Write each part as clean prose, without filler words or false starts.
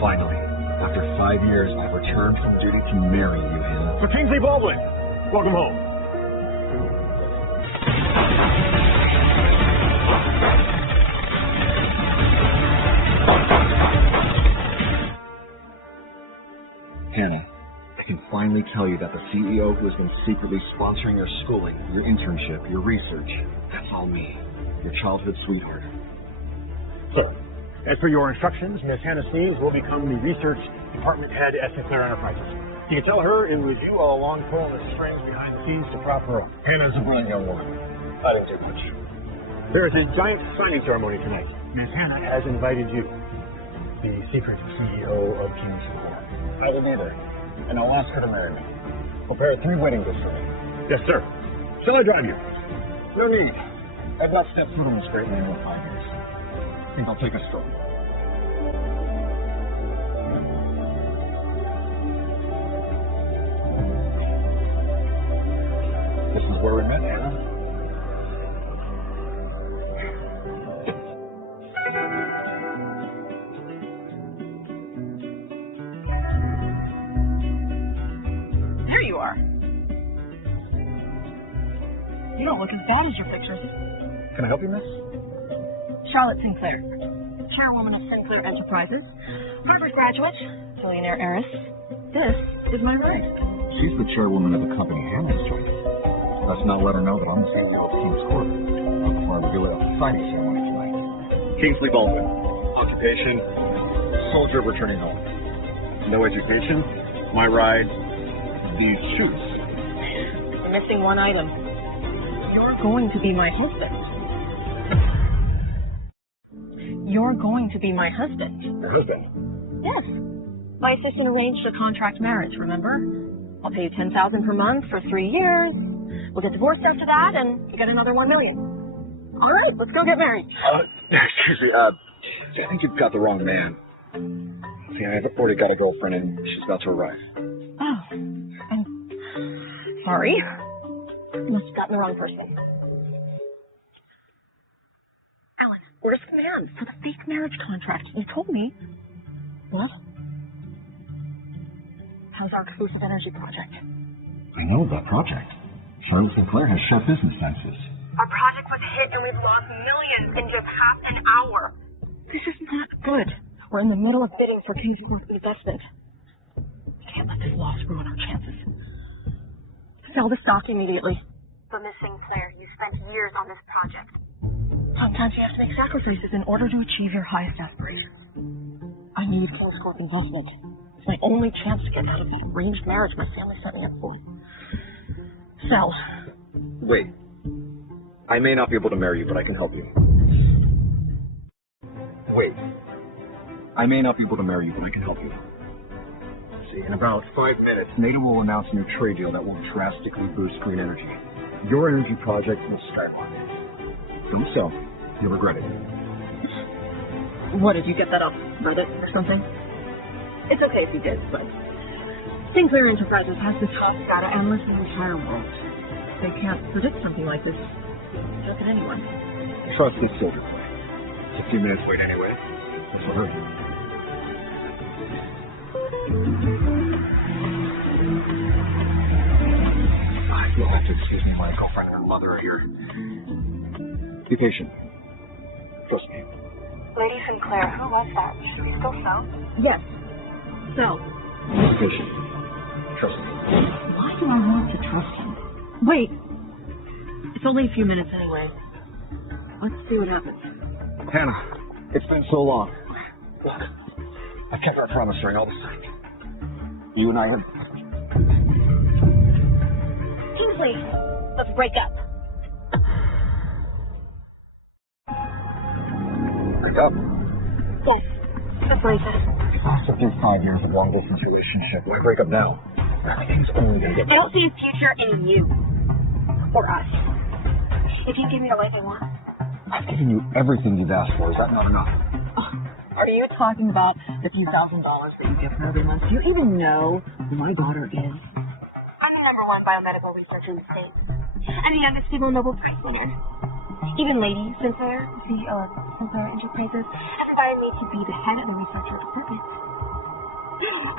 Finally, after 5 years, I've returned from duty to marry you, Hannah. So Kingsley Baldwin, welcome home. Hannah, I can finally tell you that the CEO who has been secretly sponsoring your schooling, your internship, your research, that's all me, your childhood sweetheart. So, as per your instructions, Miss Hannah Sneves will become the research department head at Sinclair Enterprises. You can tell her it was you all along pulling the strings behind the scenes to prop her up. Hannah's a brilliant young woman. I didn't do much. There is a giant signing ceremony tonight. Miss Hannah has invited you, the secret CEO of Kingsley. I will be there, and I'll ask her to marry me. Prepare 3 wedding gifts for me. Yes, sir. Shall I drive you? No need. I've not stepped foot on this great land in 5 years. I think I'll take a stroll. This is where we met, Hannah. There you are. You don't look as bad as your pictures. Can I help you, miss? Charlotte Sinclair, chairwoman of Sinclair Enterprises, Harvard graduate, billionaire heiress. This is my wife. She's the chairwoman of the company Hannah's joining. Let's not let her know that I'm the CEO of King's Court. Before we do a signing ceremony tonight. Kingsley Baldwin. Occupation, soldier returning home. No education. My ride, these shoes. You're missing one item. You're going to be my husband. You're going to be my husband. Your husband? Yes. My assistant arranged a contract marriage, remember? I'll pay you $10,000 per month for 3 years. We'll get divorced after that, and you get another $1 million. All right, let's go get married. Excuse me, I think you've got the wrong man. See, I've already got a girlfriend, and she's about to arrive. Oh, I'm sorry. You must have gotten the wrong person. Alan, where's the man for the fake marriage contract? You told me. What? How's our exclusive energy project? I know that project. Charlotte Sinclair has shut business census. Our project was hit and we've lost millions in just half an hour. This is not good. We're in the middle of bidding for King's Court investment. Can't let this loss ruin our chances. Sell the stock immediately. But Miss Sinclair, you spent years on this project. Sometimes you have to make sacrifices in order to achieve your highest aspirations. I need King's Court investment. It's my only chance to get out of this arranged marriage my family set me up for. Sell. Wait. I may not be able to marry you, but I can help you. Wait. I may not be able to marry you, but I can help you. See, in about 5 minutes, NATO will announce a new trade deal that will drastically boost green energy. Your energy project will skyrocket. Don't sell. You'll regret it. What, did you get that off Reddit or something? It's okay if you did, but Sinclair Enterprises has the top data analysts in the entire world. They can't predict something like this. Look at anyone. Trust is silver. It's a few minutes wait anyway. This will hurt you. You'll have to excuse me, my girlfriend and her mother are here. Be patient. Trust me. Lady Sinclair, who was that? Should we still sell? Yes. Sell. Be patient. Trust me. Why do I want to trust him? Wait. It's only a few minutes anyway. Let's see what happens. Hannah, it's been so long. Look, I kept our promise during all this time. You and I have... Kingsley, let's break up. Break up? Yes, let's break up. After 5 years of long-distance relationship, why break up now? Everything's only going to get better. I don't see a future in you. Or us. If you give me the life I want. I've given you everything you've asked for. Is that not enough? Are you talking about the few $1,000s that you give her every month? Do you even know who my daughter is? I'm the #1 biomedical researcher in the state. I'm the youngest female Nobel Prize winner. Even Lady Sinclair, CEO of Sinclair Enterprises, has invited me to be the head of the researcher department.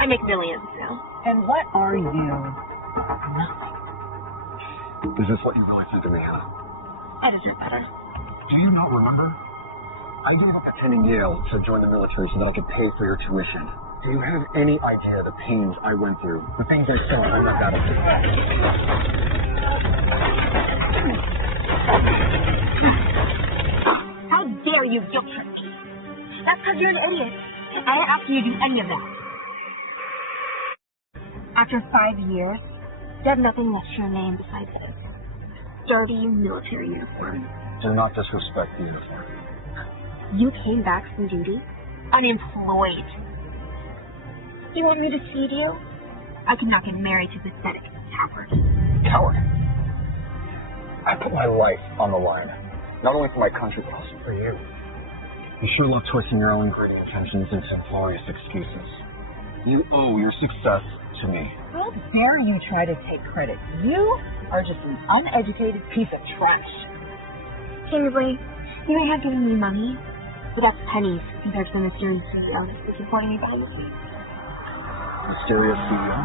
I make millions now. And what are you? Nothing. Is this what you really think of me, huh? I deserve better. Do you not remember? I gave up attending Yale to join the military so that I could pay for your tuition. Do you have any idea the pains I went through? The things I saw when I left out of school? How dare you guilt trip me? That's because you're an idiot. I didn't ask you to do any of that. After 5 years, you have nothing left to your name besides a dirty military uniform. Do not disrespect the uniform. You came back from duty unemployed. You want me to feed you? I could not get married to pathetic coward. Coward? I put my life on the line. Not only for my country, but also for you. You sure love twisting your own greedy intentions into glorious excuses. You owe your success to me. How dare you try to take credit? You are just an uneducated piece of trash. Kingsley, you may have given me money, but that's pennies compared to the mysterious CEO who's supporting me behind the scenes. Mysterious CEO?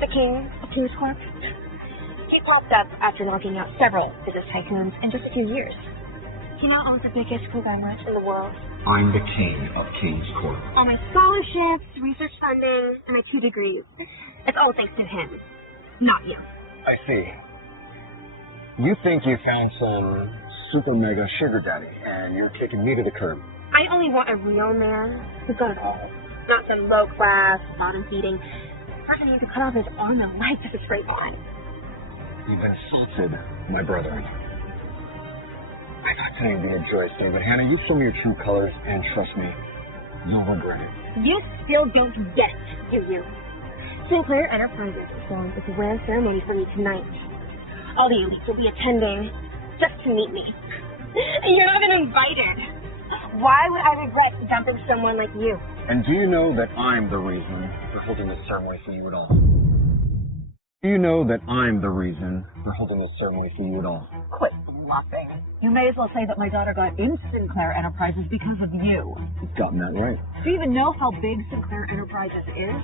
The king of King's Corp. He popped up after knocking out several business tycoons in just a few years. He now owns the biggest conglomerates in the world. I'm the king of King's Corp. All my scholarships, research funding, and my 2 degrees. It's all thanks to him, not you. I see. You think you found some super mega sugar daddy, and you're kicking me to the curb. I only want a real man who's got it all. Not some low class, bottom feeding person who can cut off his arm and leg with a straight line. You've insulted my brother. I thought today would be a joyous day, but Hannah, you show me your true colors, and trust me, you'll regret it. You still don't get, do you? Sinclair Enterprises is throwing a grand ceremony for me tonight. All the elites will be attending just to meet me. And you're not even invited. Why would I regret dumping someone like you? And do you know that I'm the reason for holding this ceremony for you at all? Do you know that I'm the reason for holding this ceremony for you at all? Quit bluffing. You may as well say that my daughter got into Sinclair Enterprises because of you. You've gotten that right. Do you even know how big Sinclair Enterprises is?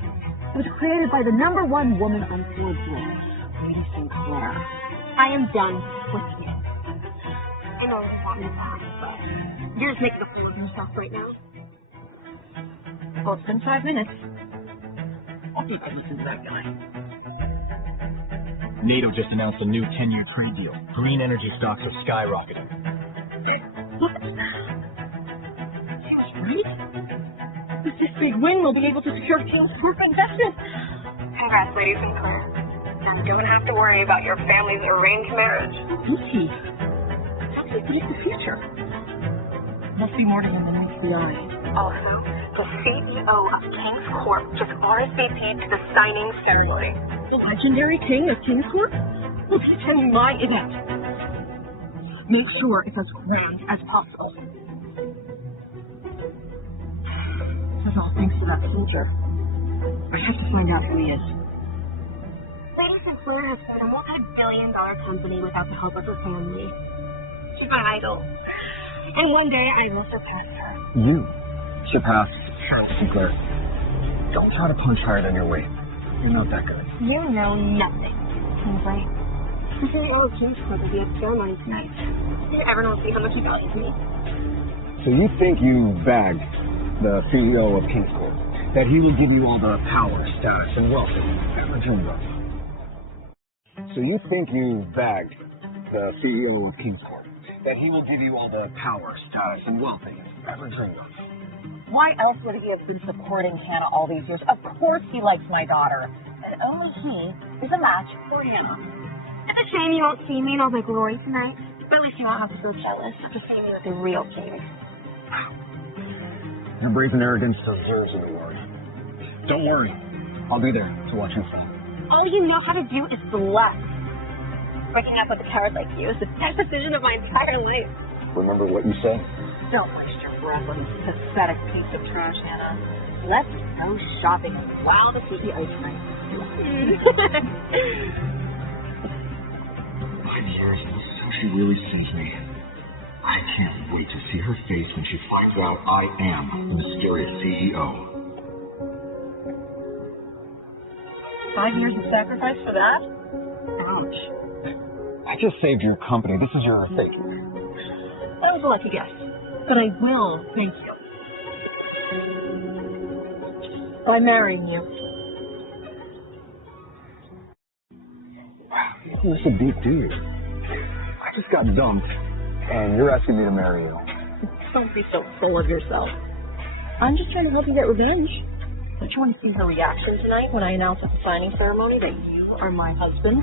It was created by the #1 woman on Forbes list, Lady Sinclair. I am done with you. I know it's not in the past, but you're just making a fool of yourself right now. Well, it's been 5 minutes. I'll be able to listen to that guy. NATO just announced a new 10-year trade deal. Green energy stocks are skyrocketing. Look at that. He was right. With this big win, we'll be able to secure King's Corp investment. Congrats, Lady Sinclair. You don't have to worry about your family's arranged marriage. Lucy, but it's the future. Must be more to him than meets the eye. Also, the CEO of King's Corp just RSVP'd to the signing ceremony. The legendary king of King's Corp? Will he attend my event? Make sure it's as grand as possible. This is all thanks to that soldier. I have to find out who he is. Lady Sinclair has been a multi-billion-dollar company without the help of her family. She's my idol. And one day I will surpass her. You surpassed Sinclair. Don't try to punch higher than your weight. You're not that good. You know nothing, Kingsley. The CEO of King's Corp will be at the ceremony tonight. Everyone will see how much he values me. So you think you bagged the CEO of King's Corp? That he will give you all the power, status, and wealth that you ever dreamed of? So you think you bagged the CEO of King's Corp? That he will give you all the power, status, and wealth that you ever dreamed of? Why else would he have been supporting Hannah all these years? Of course he likes my daughter. And only he is a match for Hannah. It's a shame you won't see me in all my glory tonight. But at least you won't have to feel jealous to see me with the real king. Your brazen arrogance deserves a reward. Don't worry. I'll be there to watch you fall. All you know how to do is bluff. Breaking up with a coward like you is the best decision of my entire life. Remember what you said? Don't waste your breath on this pathetic piece of trash, Hannah. Let's go shopping and wow the CEO tonight. 5 years, this is how she really sees me. I can't wait to see her face when she finds out I am the mysterious CEO. 5 years of sacrifice for that? Ouch. I just saved your company. This is your mistake. That was a lucky guess. But I will thank you. By marrying you. This is a deep dude. I just got dumped, and you're asking me to marry you. Don't be so full of yourself. I'm just trying to help you get revenge. Don't you want to see her reaction tonight when I announce at the signing ceremony that you are my husband?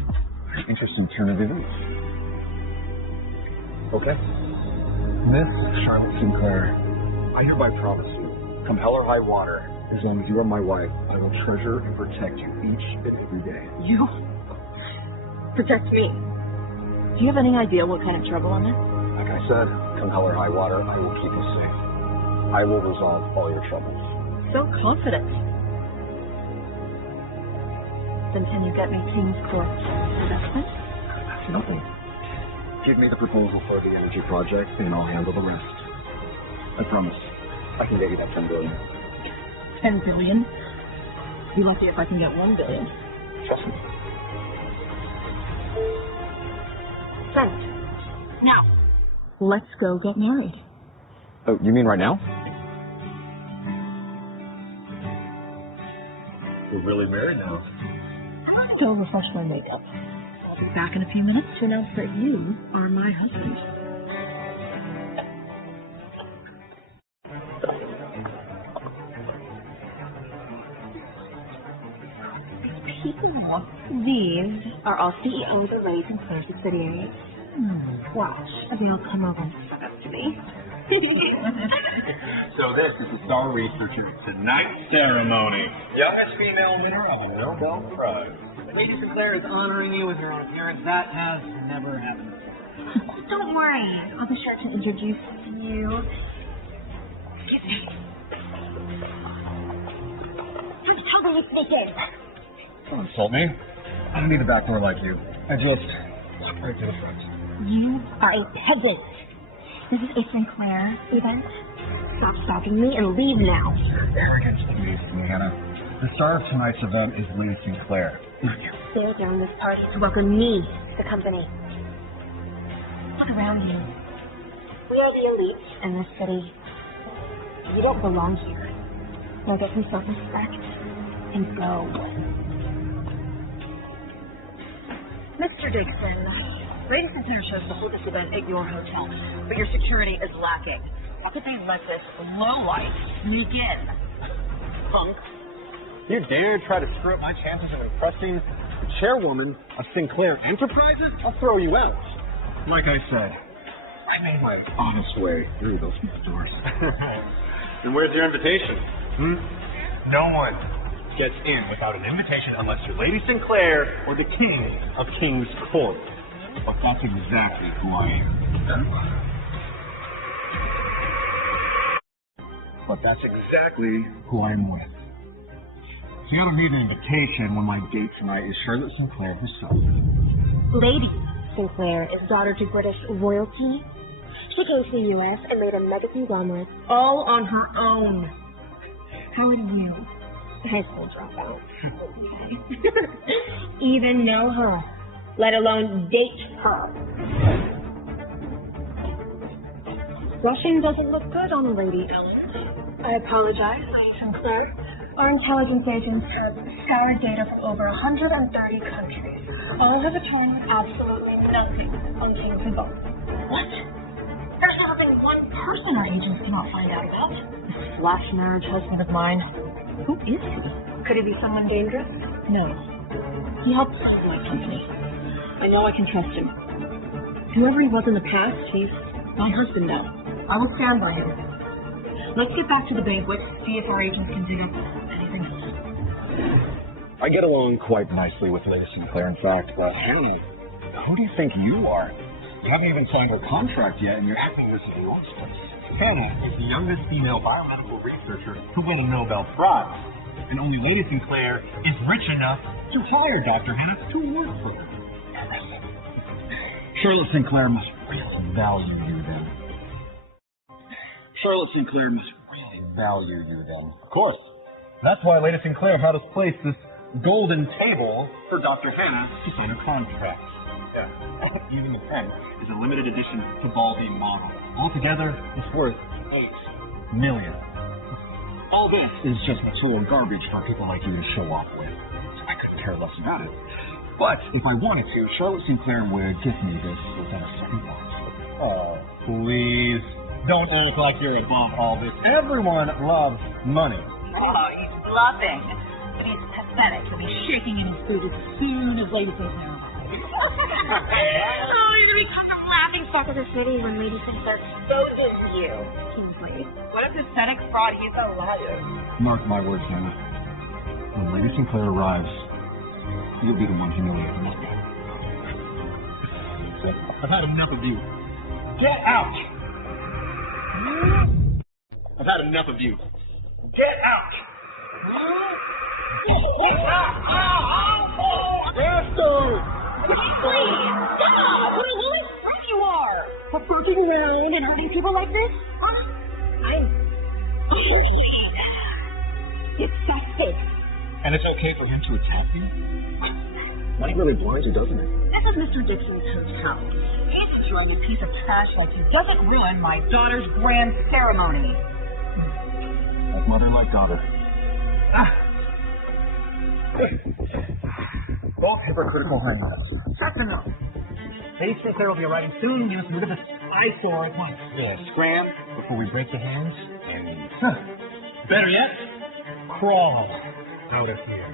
Interesting turn of events. Okay. Miss Charlotte Sinclair, I hereby promise you, come hell or high water, as long as you are my wife, I will treasure and protect you each and every day. You? Protect me. Do you have any idea what kind of trouble I'm in? Like I said, come hell or high water, I will keep you safe. I will resolve all your troubles. So confident. Then can you get me King's Court investment? That's nothing. Give me the proposal for the energy project, and I'll handle the rest. I promise. I can get you that $10 billion. 10 billion? Be lucky if I can get 1 billion. Trust me. Sent. Now, let's go get married. Oh, you mean right now? We're really married now. Let's go refresh my makeup. I'll be back in a few minutes to announce that you are my husband. People, these are all CEOs of Ray Sinclair subsidiaries. Watch, they'll come over and suck up to me. So this is the Star Researcher Tonight ceremony. Youngest female winner of a Nobel Prize. Lady Sinclair is honoring you with her appearance. That has never happened before. Don't worry, I'll be sure to introduce you. Excuse me. How do you sneak in? Don't insult me. I don't need a back door like you. I just walk right to the front. You are a peasant. This is a Sinclair event. Stop stalking me and leave now. Arrogance amazes me, Hannah. The star of tonight's event is Lady Sinclair. They're throwing this party to welcome me to the company. Look around you. We are the elite in this city. You don't belong here. Now get some self-respect and go. Mr. Dixon, Lady Sinclair chose to hold this event at your hotel, but your security is lacking. How could they let this lowlife sneak in? Punk. You dare try to screw up my chances of impressing the chairwoman of Sinclair Enterprises? I'll throw you out. Like I said, I made my honest way through those doors. And where's your invitation? No one gets in without an invitation unless you're Lady Sinclair or the King of King's Court. But that's exactly who I am. But that's exactly who I am with. So you gotta read an invitation when my date tonight is Charlotte Sinclair herself. Lady Sinclair is daughter to British royalty. She came to the U.S. and made a mega conglomerate all on her own. How would you, high school dropout, even know her, let alone date her? Rushing doesn't look good on a lady, Ellen. I apologize, Lady Sinclair. Our intelligence agents have scoured data from over 130 countries. All have returned absolutely nothing on Kingsley. What? There's not even one person our agents cannot find out about. This flash marriage husband of mine. Who is he? Could he be someone dangerous? No. He helped fund my company. I know I can trust him. Whoever he was in the past, he's my husband now. I will stand by him. Let's get back to the banquet, see if our agents can dig up anything else. I get along quite nicely with Lady Sinclair. In fact, Hannah, who do you think you are? You haven't even signed her contract yet, and you're acting this as an office. Hannah is the youngest female biomedical researcher to win a Nobel Prize. And only Lady Sinclair is rich enough to hire Dr. Hannah to work for her. Charlotte Sinclair must really value you then. Charlotte Sinclair must really value you then. Of course. That's why Lady Sinclair had us place this golden table for Dr. Hannah to sign her contract. Yeah. Using a pen is a limited edition Vivaldi model. Altogether, it's worth $8 million. All this is just tool garbage for people like you to show off with. I couldn't care less about it. But if I wanted to, Charlotte Sinclair would give me this within a second box. Oh, please. Don't act like you're above all this. Everyone loves money. Oh, he's bluffing. But he's pathetic. He'll be shaking in his boots as soon as Lady Sinclair arrives. Oh, you're gonna become the laughing stock of the city when Lady Sinclair exposes you, Kingsley. What a pathetic fraud. He's a liar. Mark my words, Hannah. When Lady Sinclair arrives, you'll be the one humiliating me. I've had enough of you. Get out! I've had enough of you. Get out! Faster! Please, stop! What a little freak you are! Approaching around and hurting people like this? It's sexist. And it's okay for him to attack you? Money really blinds you, doesn't it? This is Mr. Dixon's hotel. He's enjoying a piece of trash like you. Doesn't ruin my daughter's grand ceremony. Like mother, like daughter. Both hypocritical hangouts. Shut the mouth. Lady Sinclair will be arriving soon. You must move to this eyesore at once. Yeah, scram before we break your hands. And Better yet, crawl out of here.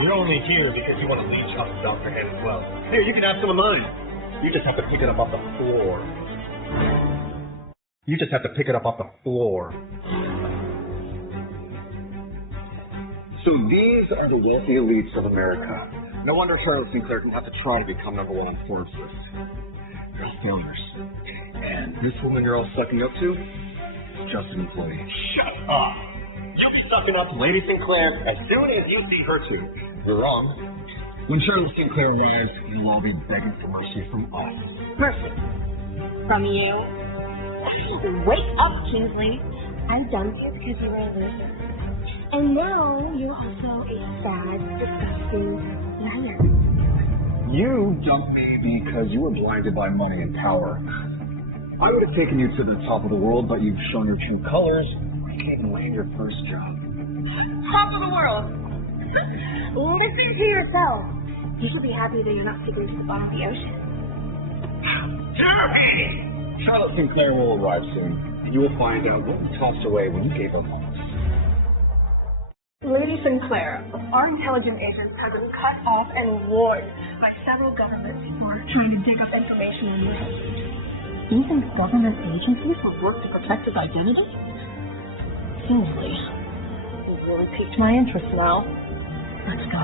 You're only here because you want to leech off of Dr. Head as well. Here, you can have some of mine. You just have to pick it up off the floor. You just have to pick it up off the floor. so these are the wealthy elites of America. No wonder Charlotte Sinclair didn't have to try to become #1 on Forbes list. They're all failures. And this woman you're all sucking up to, just an employee. Shut up! You'll be sucking up to Lady Sinclair as soon as you see her too. You're wrong. When Charlotte Sinclair arrives, you'll all be begging for mercy from us. Mercy. From you? Wake up, Kingsley. I've done you because you were a loser. And now you're also a sad, disgusting liar. You dumped me because you were blinded by money and power. I would have taken you to the top of the world, but you've shown your true colors. You can't even land your first job. Top of the world. Listen to yourself. You should be happy that you're not sitting at the bottom of the ocean. Jeremy! Charlotte Sinclair will arrive soon, and you will find out what you tossed away when you gave up on us. Lady Sinclair, our intelligence agents have been cut off and warned by several governments who are trying to dig up information on you. You think government agencies will work to protect his identity? Kingsley, you've really piqued my interest now. Let's go.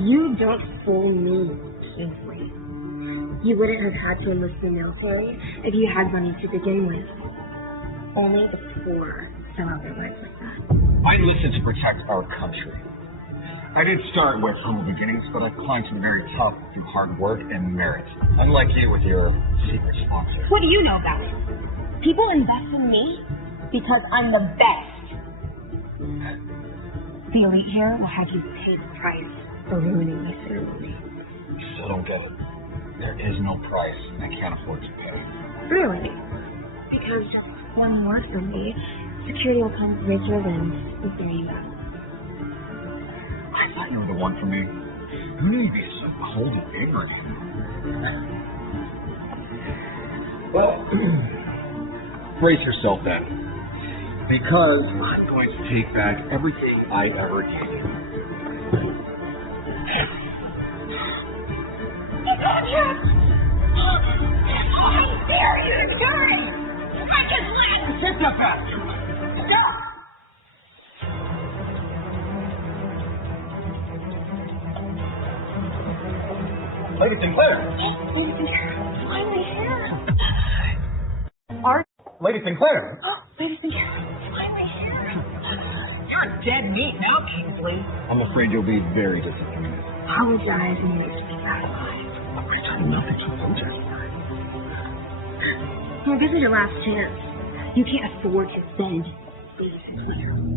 You don't fool me, Kingsley. You wouldn't have had to enlist the military if you had money to begin with. Only the poor sell out their lives like that. I enlisted to protect our country. I did start with humble beginnings, but I've climbed to the very top through hard work and merit. Unlike you with your secret sponsor. What do you know about it? People invest in me because I'm the best. The elite here will have you pay the price for ruining my ceremony. Still don't get it. There is no price I can't afford to pay. Really? Because one more from me, security will come break your limbs and bury you up. I thought you were the one for me. You need to be so cold and ignorant. Well, brace yourself then. Because I'm going to take back everything I ever gave you. How dare you do it? I just left! Get that back! Stop! Lady Sinclair! Finally here. Lady Sinclair! Oh, Lady Sinclair, finally here. You're dead meat now, Kingsley. I'm afraid you'll be very disappointed. Apologize and you speak out alive. I told nothing to apologize for. Well, this is your last chance. You can't afford to bend.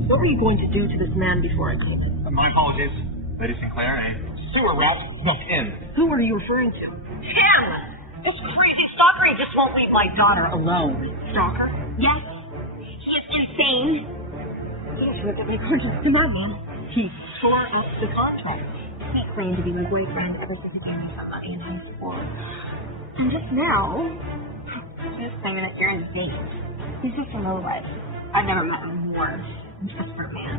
What are you going to do to this man before I call him? My apologies, Lady Sinclair. A sewer rat snuck in. Who are you referring to? Him! This crazy stalker, he just won't leave my daughter alone. Stalker? Yes, he's insane. According to my man, he tore up the contract. He claimed to be my boyfriend ever since he gave me some money and he's poor. And just now, he's claiming that you're insane. He's just a lowlife. I've never met a more desperate man.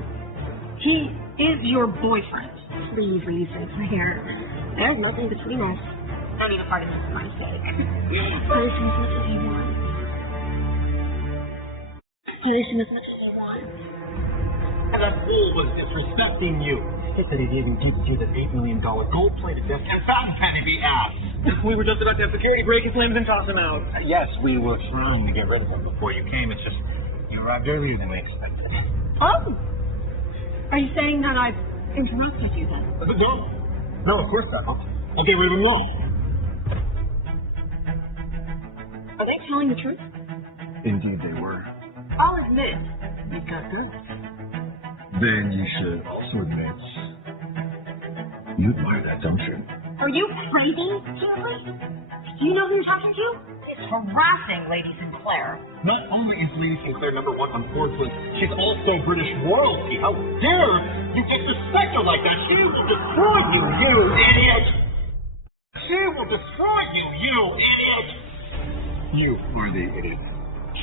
He is your boyfriend. Please leave Sinclair. There's nothing between us. Not even part of this is my mistake. Punish him as much as you want. Punish him as much as you want. And that fool was disrespecting you. He said he'd even take you to the $8 million gold-plated desk and fountain pen if he asked. We were just about to have security break his limbs and toss him out. Yes, we were trying to get rid of him before you came. It's just you arrived earlier than we expected. Oh! Are you saying that I've interrupted you then? No, of course not. I'll get rid of him now. Are they telling the truth? Indeed they were. I'll admit, you've got girls. Then you should also admit you admire that, don't you? Are you crazy, Kingsley? Do you know who you're talking to? It's harassing Lady Sinclair. Not only is Lady Sinclair #1 on Forbes list, she's also British royalty. How dare you disrespect her like that? She will destroy you, you idiot! She will destroy you, you idiot! You are the idiot.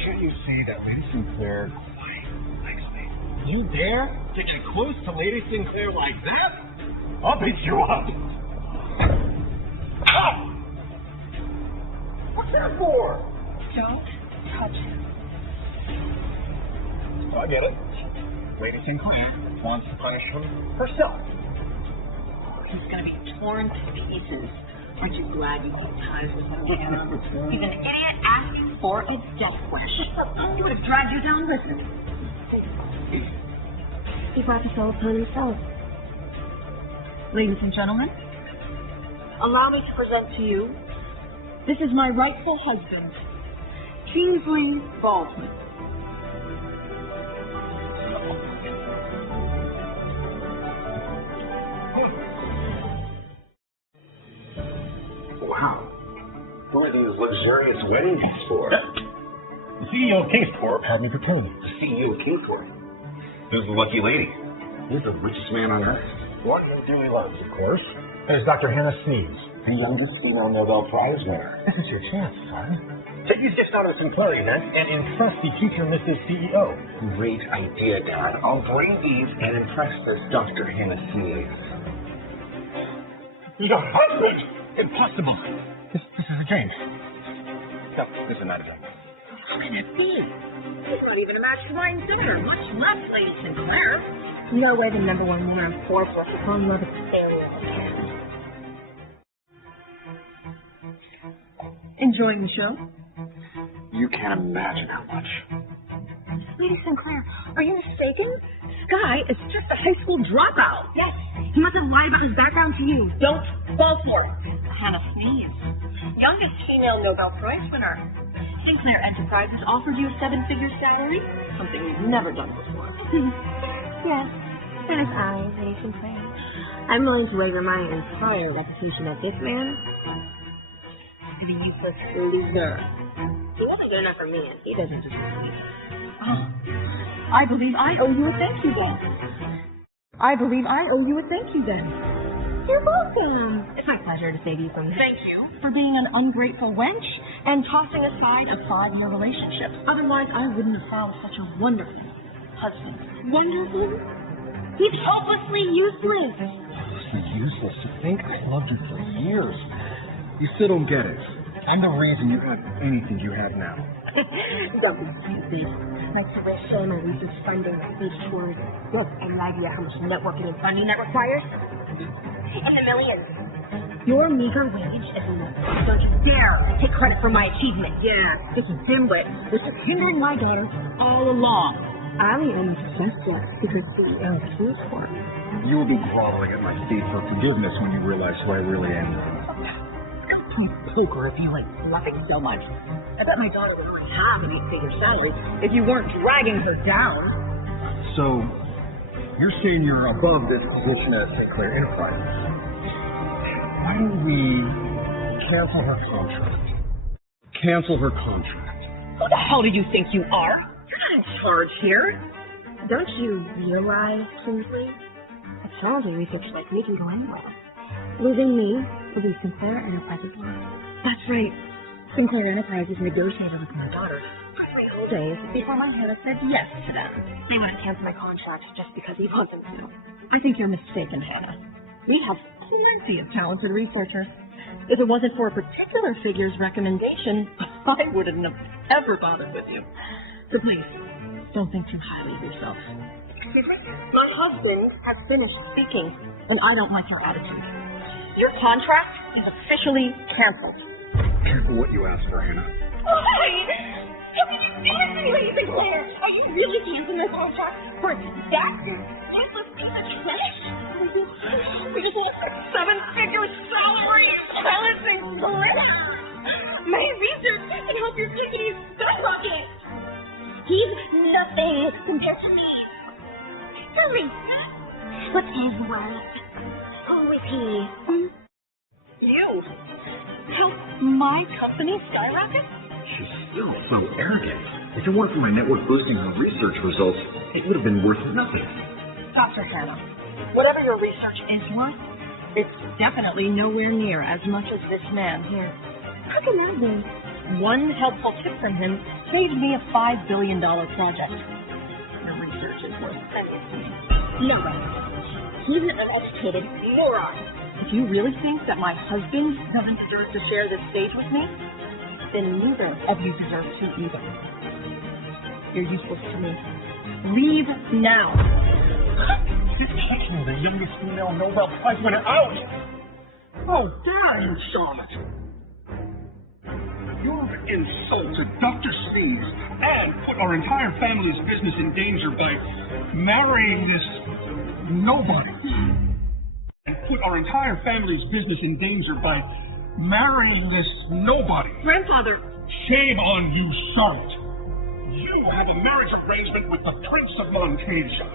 Should you see that Lady Sinclair quite likes me? You dare get too close to Lady Sinclair like that? I'll beat you up! Ah! What's that for? Don't touch him. I get it. Lady Sinclair wants to punish him herself. He's going to be torn to pieces. Aren't you glad you keep ties with him? He's an idiot asking for a death wish. He would have dragged you down with him. He brought the soul upon himself. Ladies and gentlemen, allow me to present to you, this is my rightful husband, Kingsley Baldwin. Wow. Who are these luxurious wedding gifts for? The CEO of Kingsport had me pretend. The CEO of Kingsport? Who's the lucky lady? He's the richest man on earth. One he dearly loves, of course. There's Dr. Hannah Sneeze, the youngest female Nobel Prize winner. This is your chance, son. Take these gifts out of the Sinclair event and impress the future Mrs. CEO. Great idea, Dad. I'll bring these and impress this Dr. Hannah Sneeze. Your husband! Impossible. This is a dream. No, this is not a dream. How can it be? He's not even a match for my dinner, much less Lady Sinclair. No way the #1 winner of Forbes will fall in love with the failure. Enjoying the show? You can't imagine how much. Lady Sinclair, are you mistaken? Sky is just a high school dropout. Yes. He mustn't lie about his background to you. Don't fall for it. Hannah Sneeze, youngest female Nobel Prize winner. Sinclair Enterprises offered you a 7-figure salary, something we've never done before. Yes. As I, Lady Sinclair, I'm willing to wager my entire reputation that this man is a useless loser. He wasn't good enough for me, and he doesn't deserve me. Oh, I believe I owe you a thank you then. You're welcome. It's my pleasure to save you from this. Thank you for being an ungrateful wench and tossing aside a 5-year relationship. Otherwise, I wouldn't have found such a wonderful husband. Wonderful. He's hopelessly useless. Useless to think I loved you for years. You still don't get it. I'm the reason you have anything you have now. Don't be stupid. My tuition, my research funding, my speech tours. Look, any idea how much networking and funding that requires? In the millions. Your meager wage is enough. Don't you dare take credit for my achievement. Yeah, this dimwit was just hindering my daughter all along. I'm the only successful because CEO of Kingsport. You will be groveling at my feet for forgiveness when you realize who I really am. play poker if you like bluffing so much. I bet my daughter would already have an 8-figure salary if you weren't dragging her down. So, you're saying you're above this position at Sinclair Enterprises. Why don't we cancel her contract? Cancel her contract. Who the hell do you think you are? You're not in charge here. Don't you realize, Kingsley? A technology research like me can go anywhere. Losing me will be Sinclair Enterprises. That's right. Sinclair Enterprises negotiated with my daughter for 3 whole days before my Hannah said yes to them. They want to cancel my contract just because he wants them to. I think you're mistaken, Hannah. We have plenty of talented researchers. If it wasn't for a particular figure's recommendation, I wouldn't have ever bothered with you. So please, don't think too highly of yourself. My husband has finished speaking, and I don't like your attitude. Your contract is officially canceled. Careful what you ask for, Hannah. Why? How can you do this to me, Sinclair? Are you really canceling my contract for that useless piece of trash? We just want a 7-figure salary as well as Sinclair. My research can help your company's skyrocket. He's nothing compared to me. Tell me, what's his worth? Who is he? You help my company skyrocket? She's still so arrogant. If it weren't for my network boosting her research results, it would have been worth nothing. Dr. Hannah, whatever your research is worth, it's definitely nowhere near as much as this man here. How can that be? One helpful tip from him saved me a $5 billion project. Your research is worth pennies to me. No way. He's an uneducated moron. If you really think that my husband doesn't deserve to share this stage with me, then neither of you deserve to either. You're useless to me. Leave now. You're kicking the youngest female Nobel Prize winner out! How dare you, Charlotte! You've insulted Dr. Sness and put our entire family's business in danger by marrying this nobody. And put our entire family's business in danger by marrying this nobody. Grandfather! Shame on you, Charlotte. You have a marriage arrangement with the Prince of Montasia.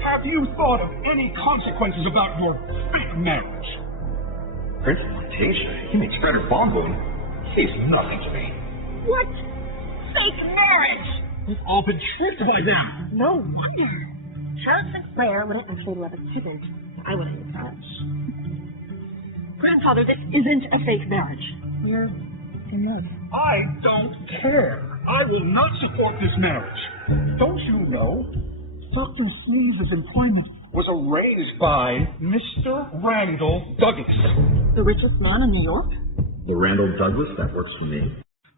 Have you thought of any consequences about your fake marriage? Prince of Montasia? He makes better bonbon. He's nothing to me. What? Fake marriage! We've all been tricked by them. No wonder. Charles Sinclair wouldn't actually love his husband. I wouldn't hate that. Grandfather, this isn't a fake marriage. Yes. I don't care. I will not support this marriage. Don't you know? Dr. Sness's employment was arranged by Mr. Randall Douglas. The richest man in New York? The Randall Douglas, that works for me.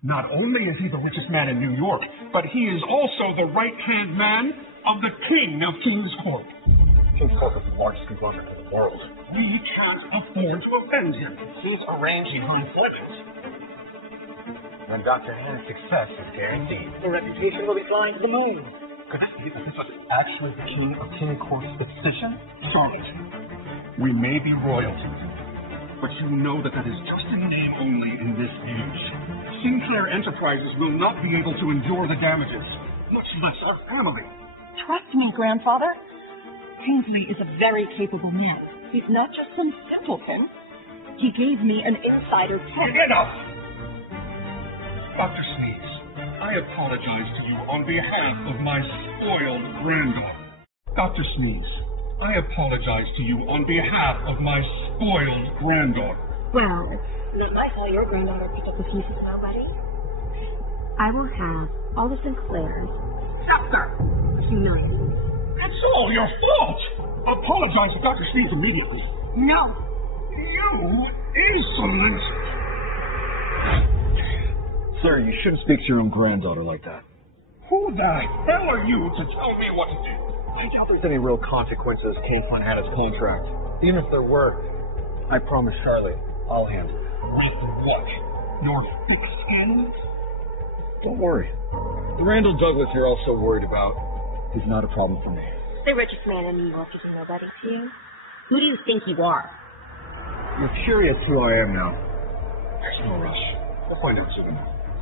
Not only is he the richest man in New York, but he is also the right-hand man of the King of King's Court. King's Court is the largest conglomerate in the world. We can't afford to offend him. He's arranging my fortunes. And Dr. Hannah's success is guaranteed. The reputation will be flying to the moon. Could this be actually the King of King Court's decision? Charlotte, we may be royalty, but you know that is just in name only in this age. Sinclair Enterprises will not be able to endure the damages, much less our family. Trust me, Grandfather. Kingsley is a very capable man. He's not just some simpleton. He gave me an insider tip. Enough! Dr. Sness, I apologize to you on behalf of my spoiled granddaughter. Dr. Sness, I apologize to you on behalf of my spoiled granddaughter. Well, it's not like all your granddaughter picked up the pieces of nobody. I will have all the Sinclairs after a few million. It's all your fault! Apologize to Dr. Sness immediately. No. You insolent! Sir, you shouldn't speak to your own granddaughter like that. Who the hell are you to tell me what to do? I doubt there's any real consequences came from Hannah's contract. Even if there were, I promise Charlie, I'll handle it. With what? Your first hand? Don't worry. The Randall Douglas you're also worried about is not a problem for me. The richest man in New York is a nobody to you. Who do you think you are? You're curious who I am now. There's no rush. We'll find out soon.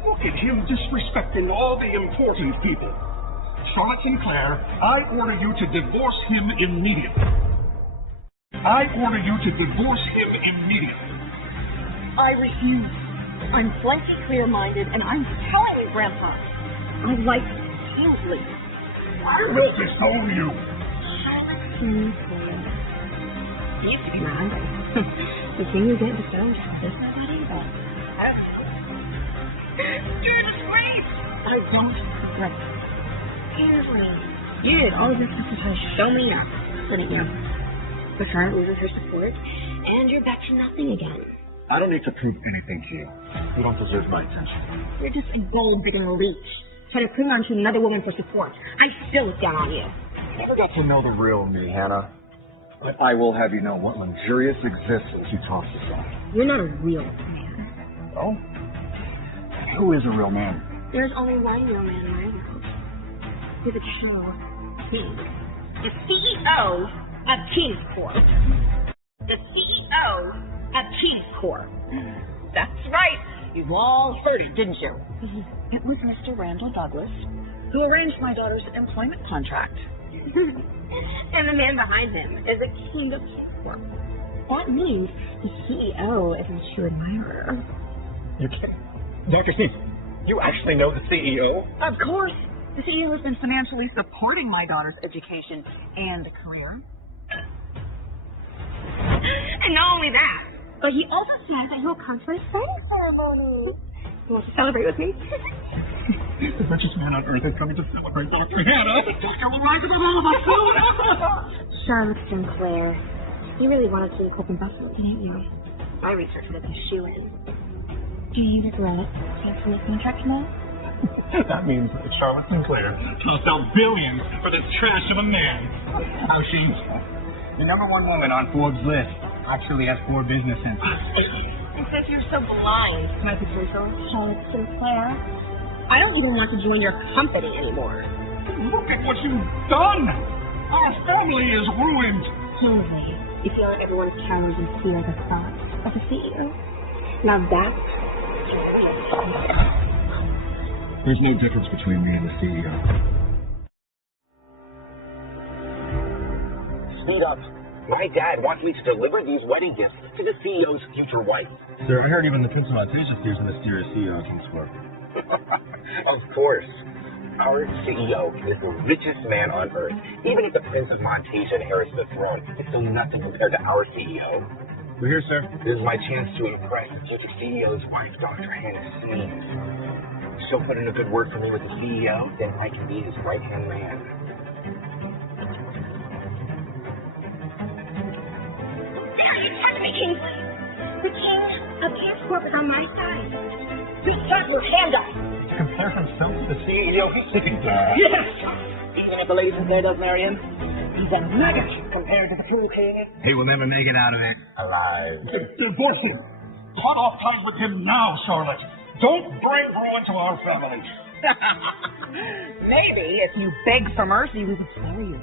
Look at him disrespecting all the important people. Charlotte Sinclair, I order you to divorce him immediately. I order you to divorce him immediately. I refuse. I'm slightly clear-minded, and I'm telling you, Grandpa, I like Kingsley. I will disown you. Charlotte Sinclair. You used to be around. The thing you get disowned is not either. You're a disgrace. I don't regret it. Kingsley, you did all of this to show me up, didn't you? But Charlotte loses her support, and you're back to nothing again. I don't need to prove anything to you. You don't deserve my attention. You're just a gold-digging leech, trying to cling on to another woman for support. I still look down on you. Never got to know the real me, Hannah. But I will have you know what luxurious existence you toss aside. You're not a real man. Oh? Who is a real man? There's only one real man in my world. He's a true king. The CEO of King's Corp. The CEO of King's Corp. That's right. You've all heard it, didn't you? It was Mr. Randall Douglas who arranged my daughter's employment contract. And the man behind him is a king of King's Corp. That means the CEO is a true admirer. You're kidding. Dr. Smith, you actually know the CEO? Of course. The CEO has been financially supporting my daughter's education and career. And not only that, but he also said that he'll come for a wedding ceremony. You want to celebrate with me? The richest man on earth is coming to celebrate Dr. Hannah. Charlotte Sinclair, you really wanted to equip investment, didn't you? My research said you shoe-in. Do you regret canceling the contract now? That means that Charlotte Sinclair tossed out billions for this trash of a man. How she's the number one woman on Forbes' list. Actually has 4 business senses. And since you're so blind, my potential Charlotte Sinclair, I don't even want to join your company anymore. Look at what you've done! Our family is ruined! Kingsley, you feel like everyone's cowards and fear the thought of the CEO? Now that's There's no difference between me and the CEO. Speed up. My dad wants me to deliver these wedding gifts to the CEO's future wife. Sir, I heard even the Prince of Montasia fears the mysterious CEO of King's Corp. Of course. Our CEO is the richest man on earth. Even if the Prince of Montasia inherits the throne, it's still nothing compared to our CEO. We're here, sir. This is my chance to impress the future CEO's wife, Dr. Hannah Sness. She'll put in a good word for me with the CEO, then I can be his right-hand man. Kingsley. The king of King's Corp is on my side. Just start your hand up. Compare himself to the CEO. He's sitting there. Yes! Even if the lady Sinclair does marry him, he's a nugget compared to the true king. He will never make it out of it alive. Divorce him. Cut off ties with him now, Charlotte. Don't bring ruin to our family. Maybe if you beg for mercy, we would spare you.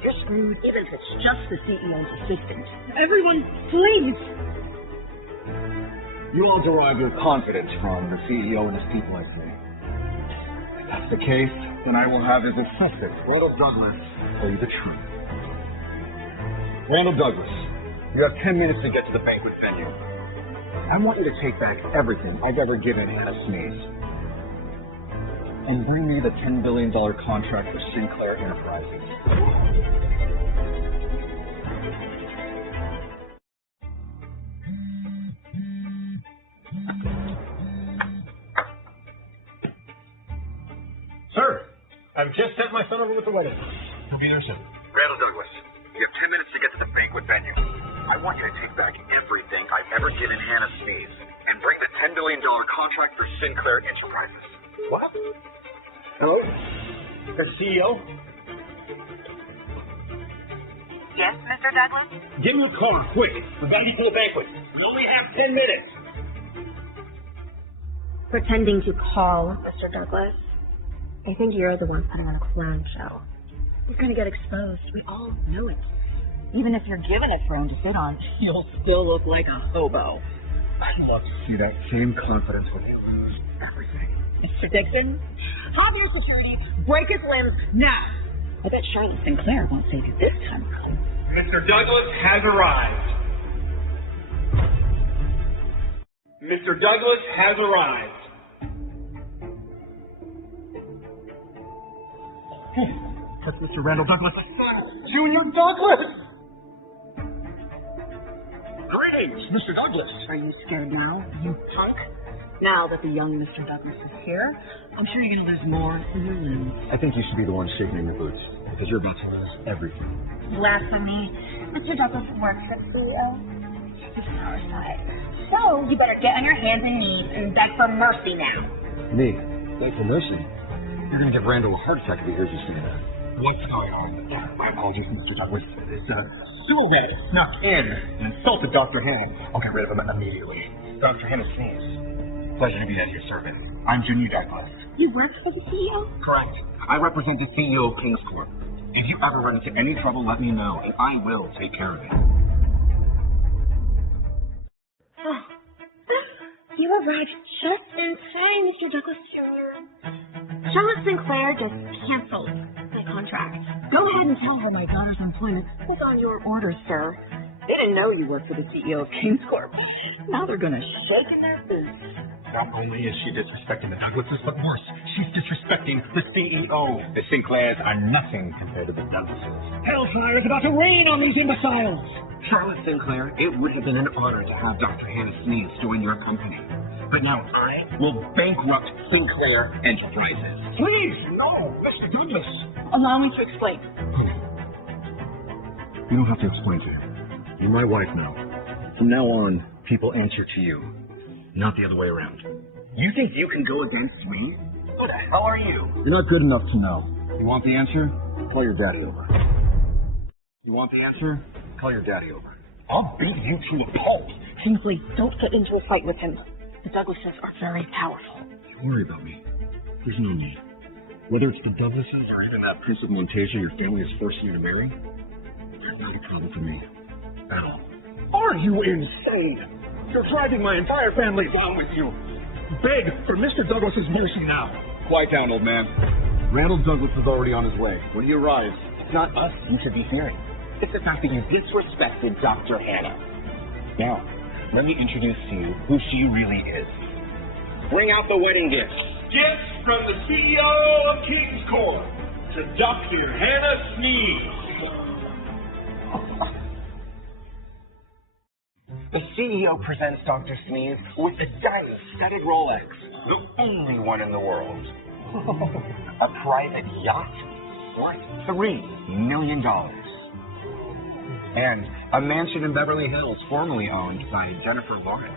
You're screwed, even if it's just the CEO's assistant. Everyone, please! You all derive your confidence from the CEO and his people, I think. If that's the case, then I will have his assistant, Randall Douglas, tell you the truth. Randall Douglas, you have 10 minutes to get to the banquet venue. I want you to take back everything I've ever given Hannah Sness and bring me the $10 billion contract for Sinclair Enterprises. Sir, I've just sent my son over with the wedding. He'll be there soon. Randall Douglas, you have 10 minutes to get to the banquet venue. I want you to take back everything I've ever given Hannah Sness and bring the $10 billion contract for Sinclair Enterprises. What? Hello? The CEO? Yes, Mr. Douglas? Get in the car, quick. We've got to get to the banquet. We only have 10 minutes. Pretending to call Mr. Douglas. I think you're the one putting on a clown show. You're going to get exposed. We all know it. Even if you're given a throne to sit on, you'll still look like a hobo. I'd love to see that same confidence when we lose everything. Mr. Dixon, have your security break his limbs now. I bet Charlotte Sinclair won't save you this time. Mr. Douglas has arrived. Mr. Douglas has arrived. That's Mr. Randall Douglas, Junior Douglas! Greetings, Mr. Douglas. Are you scared now, you punk? Now that the young Mr. Douglas is here, I'm sure you're going to lose more than your limbs. I think you should be the one shaking in your boots, because you're about to lose everything. Blasphemy. Mr. Douglas works for the CEO. He's on our side. So you better get on your hands and knees and beg for mercy now. Me? Beg for mercy? You're going to give Randall a heart attack if he hears you say that. What's going on? My apologies, Mr. Douglas. This Silver snuck in and insulted Dr. Hannah. I'll get rid of him immediately. Dr. Hannah sneeze. Pleasure to be at your service. I'm Junior Douglas. You work for the CEO? correct. I represent the CEO of King's Corp. If you ever run into any trouble, let me know, and I will take care of it. Oh. You arrived just in time, Mr. Douglas Jr. Charlotte Sinclair just canceled my contract. Go ahead and tell her my daughter's employment is on your orders, sir. They didn't know you worked for the CEO of King's Corp. Now they're going to shake their boots. Not only is she disrespecting the Douglases, but worse, she's disrespecting the CEO. The Sinclairs are nothing compared to the Douglases. Hellfire is about to rain on these imbeciles! Charlotte Sinclair, it would have been an honor to have Dr. Hannah Sneeze join your company. But now I will bankrupt Sinclair Enterprises. Please, no, Mr. Douglas. Allow me to explain. You don't have to explain to her. You're my wife now. From now on, people answer to you, not the other way around. You think you can go against me? Who the hell are you? You're not good enough to know. You want the answer? Call your daddy over. You want the answer? Call your daddy over. I'll beat you to a pulp. Kingsley, don't get into a fight with him. The Douglases are very powerful. Don't worry about me. There's no need. Whether it's the Douglases or even that Prince of Montasia your family is forcing you to marry, that's not a problem for me. At all. Are you insane? You're driving my entire family down with you. Beg for Mr. Douglas's mercy now. Quiet down, old man. Randall Douglas is already on his way. When he arrives, it's not us you should be hearing. It's the fact that you disrespected Dr. Hannah. Now, let me introduce to you who she really is. Bring out the wedding gifts. Gifts from the CEO of King's Corp to Dr. Hannah Sneeze. The CEO presents Dr. Sneeze with the diamond-studded Rolex, the only one in the world. A private yacht worth $3 million. And a mansion in Beverly Hills formerly owned by Jennifer Lawrence.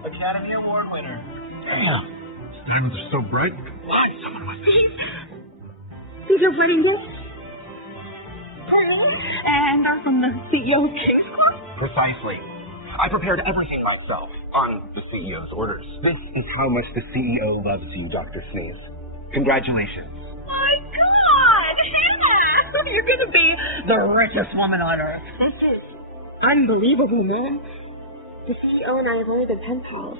Academy Award winner. Damn. Diamonds are so bright. What? Someone was These are wedding gifts? And are from the CEO of King's Corp. Precisely. I prepared everything myself on the CEO's orders. This is how much the CEO loves you, Dr. Sneeze. Congratulations. My God! Hannah! You're going to be the richest woman on earth. This is unbelievable, man. The CEO and I have only been pen pals.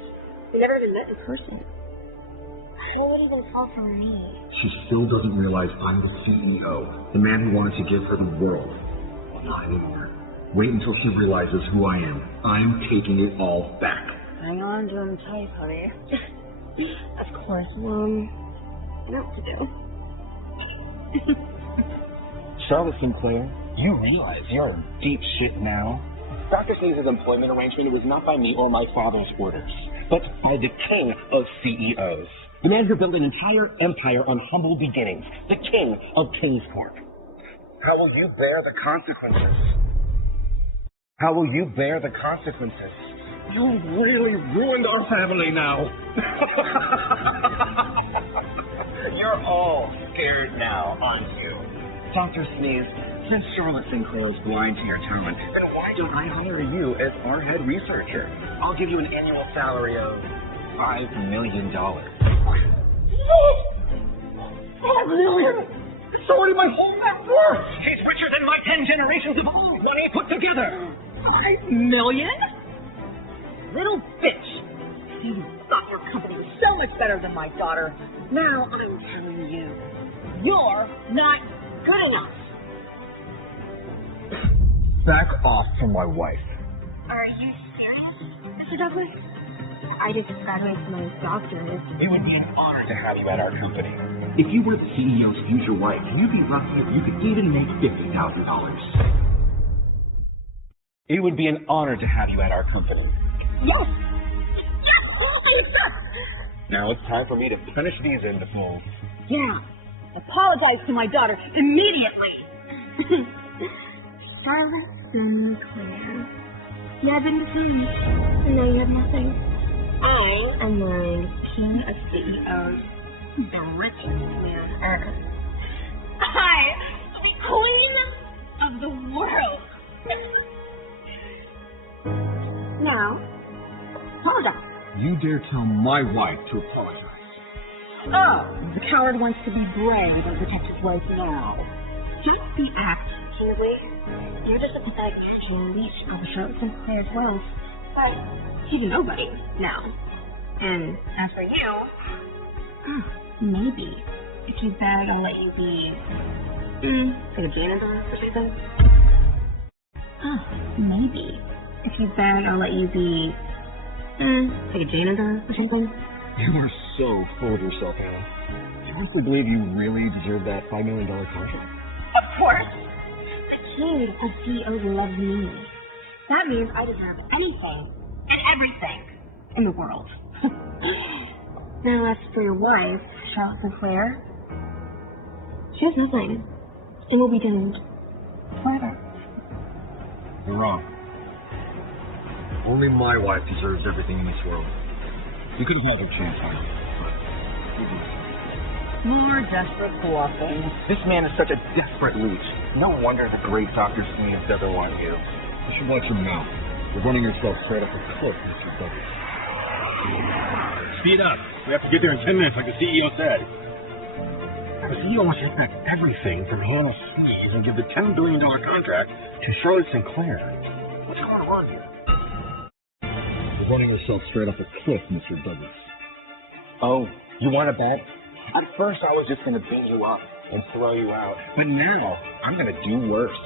We never even met in person. Who would even fall for me? She still doesn't realize I'm the CEO, the man who wanted to give her the world. Well, not anymore. Wait until she realizes who I am. I'm taking it all back. Hang on to him tight, honey. Of course, what to do? Charlotte Sinclair, you realize you're in deep shit now? Dr. Sneeze's employment arrangement was not by me or my father's orders, but by the king of CEOs. The man who built an entire empire on humble beginnings. The king of King's Corp. How will you bear the consequences? How will you bear the consequences? You really ruined our family now. You're all scared now, aren't you? Dr. Sneeze, since Charlotte Sinclair is blind to your talent, then why don't I hire you as our head researcher? I'll give you an annual salary of $5 million. $5 million? It's already my whole net worth. He's richer than my 10 generations of old money put together. $5 million? little bitch. You thought your company was so much better than my daughter. Now I'm telling you, you're not good enough. Back off from my wife. Are you serious, Mr. Douglas? I just graduated from my doctorate. It would be an honor to have you at our company. If you were the CEO's future wife, you'd be lucky if you could even make $50,000. It would be an honor to have you at our company. Yes! Now it's time for me to finish these interviews. Yeah. Apologize to my daughter immediately. Charlotte Sinclair. You have been the king, and now you have nothing. I am the king of CEOs, the richest man on earth. I am the queen of the world. Now, hold on. You dare tell my wife to apologize. Oh, the coward wants to be brave and protect his wife now. Just the act, Kingsley. You're just a pathetic natural leech of Charlotte Sinclair's woes. But he's a nobody now. And as for you, maybe if you beg, I'll let you be like a janitor or something. Maybe if you beg, I'll let you be like a janitor or something. You are so full of yourself, Hannah. Do you honestly believe you really deserve that $5 million contract? Of course. The king of CEOs loves me. That means I deserve anything and everything in the world. Now, as for your wife, Charlotte Sinclair, she has nothing and will be doomed forever. You're wrong. Only my wife deserves everything in this world. You could have had a chance, Hannah. More desperate bluffing. This man is such a desperate leech. No wonder the great Dr. Sness doesn't want you. You should watch him now. You're running yourself straight up a cliff, Mr. Douglas. Speed up. We have to get there in 10 minutes, like the CEO said. The CEO wants to expect everything from Hannah Sneeze and give the $10 billion contract to Charlotte Sinclair. What's going on here? You're running yourself straight up a cliff, Mr. Douglas. Oh, you want to bet? At first, I was just going to beat you up and throw you out. But now, I'm going to do worse.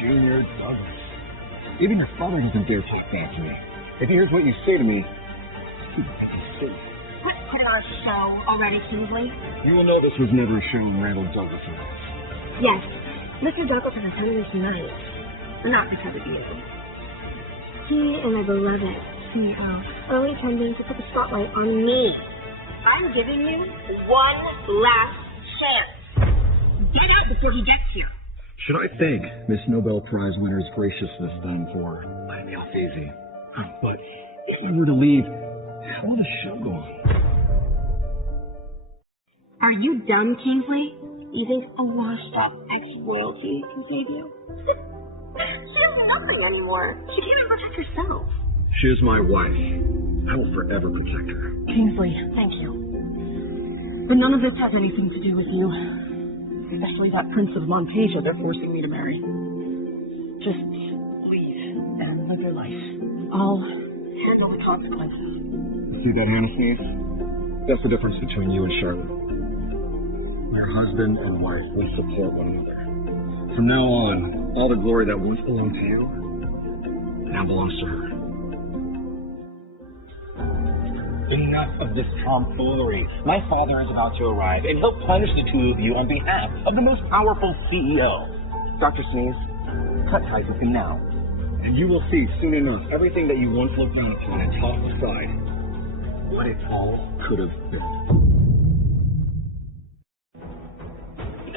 Junior Douglas. Even your father doesn't dare talk back to me. If he hears what you say to me, he'd take his suit. Let's put it on a show already, Kingsley. You will know this was never a show in Randall Douglas' house. Yes, Mr. Douglas has attended this tonight. Not because of you. He and my beloved CEO are only attending to put the spotlight on me. I'm giving you one last chance. Get out before he gets here. Should I thank Miss Nobel Prize winner's graciousness then for letting me off easy? But if you were to leave, how will the show go on? Are you dumb, Kingsley? You think a washed-up ex-royalty can save you? She has nothing anymore. She can't even protect herself. She is my wife. I will forever protect her. Kingsley, thank you. But none of this has anything to do with you. Especially that Prince of Montasia they're forcing me to marry. Just leave and live your life. I'll handle the consequences. See that, Hannah Sneeze? That's the difference between you and Charlotte. Your husband and wife will support one another. From now on, all the glory that once belonged to you now belongs to her. Enough of this tomfoolery. My father is about to arrive, and he'll punish the two of you on behalf of the most powerful CEO. Dr. Sneeze, cut ties with him now. And you will see soon enough everything that you once looked down upon and tossed aside. What it all could have been.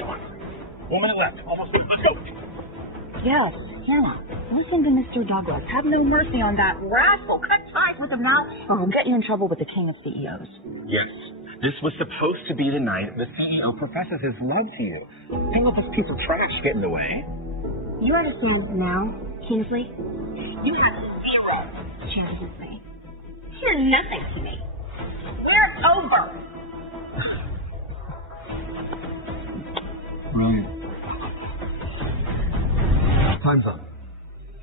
Come on. 1 minute left. Almost. Go. Yes, Hannah, listen to Mr. Douglas. Have no mercy on that rascal. Cut ties with him now, or we'll get you in trouble with the king of CEOs. Yes. This was supposed to be the night the CEO professes his love to you. Don't let this piece of trash get in the way. You understand now, Kingsley? You have zero chance with me. You're nothing to me. We're over. Brilliant. Time's up.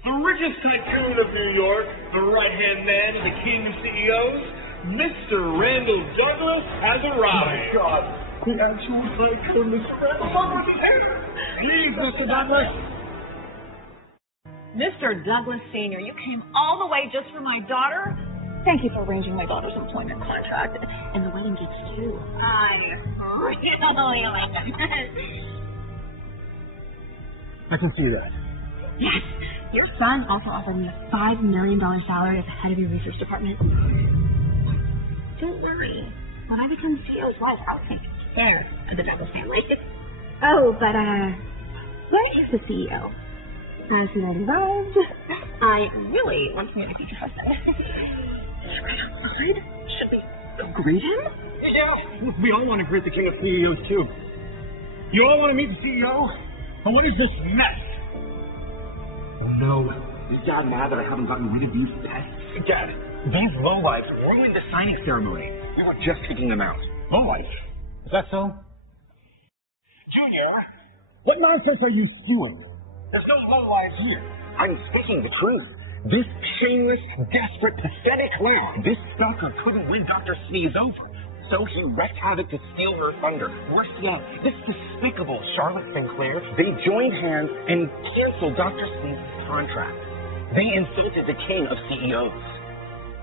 The richest tycoon of New York right-hand man of the King of CEOs, Mr. Randall Douglas has arrived. God, the actual tycoon, Mr. Randall Douglas is here. Please, Mr. Douglas. Mr. Douglas Sr., you came all the way just for my daughter? Thank you for arranging my daughter's employment contract. And the wedding gifts, too. I'm really like I can see that. Yes. Your son also offered me a $5 million salary as head of your research department. Don't worry. When I become CEO's wife, I'll take care of the Douglas family. Oh, but, where is the CEO? As he already arrived, I really want to meet my future husband. Outside? Should we go greet him? Yeah, we all want to greet the King of CEOs, too. You all want to meet the CEO? And what is this mess? Oh no. Is Dad mad that I haven't gotten rid of these pests? Dad, these lowlifes ruined the signing ceremony. We were just kicking them out. Lowlife? Is that so? Junior, what nonsense are you spewing? There's no lowlife here. I'm speaking the truth. This shameless, desperate, pathetic clown, this stalker couldn't win Dr. Sneeze over. So he wreaked havoc to steal her thunder. Worse yet, this despicable Charlotte Sinclair, they joined hands and canceled Dr. Sneeze's contract. They insulted the king of CEOs.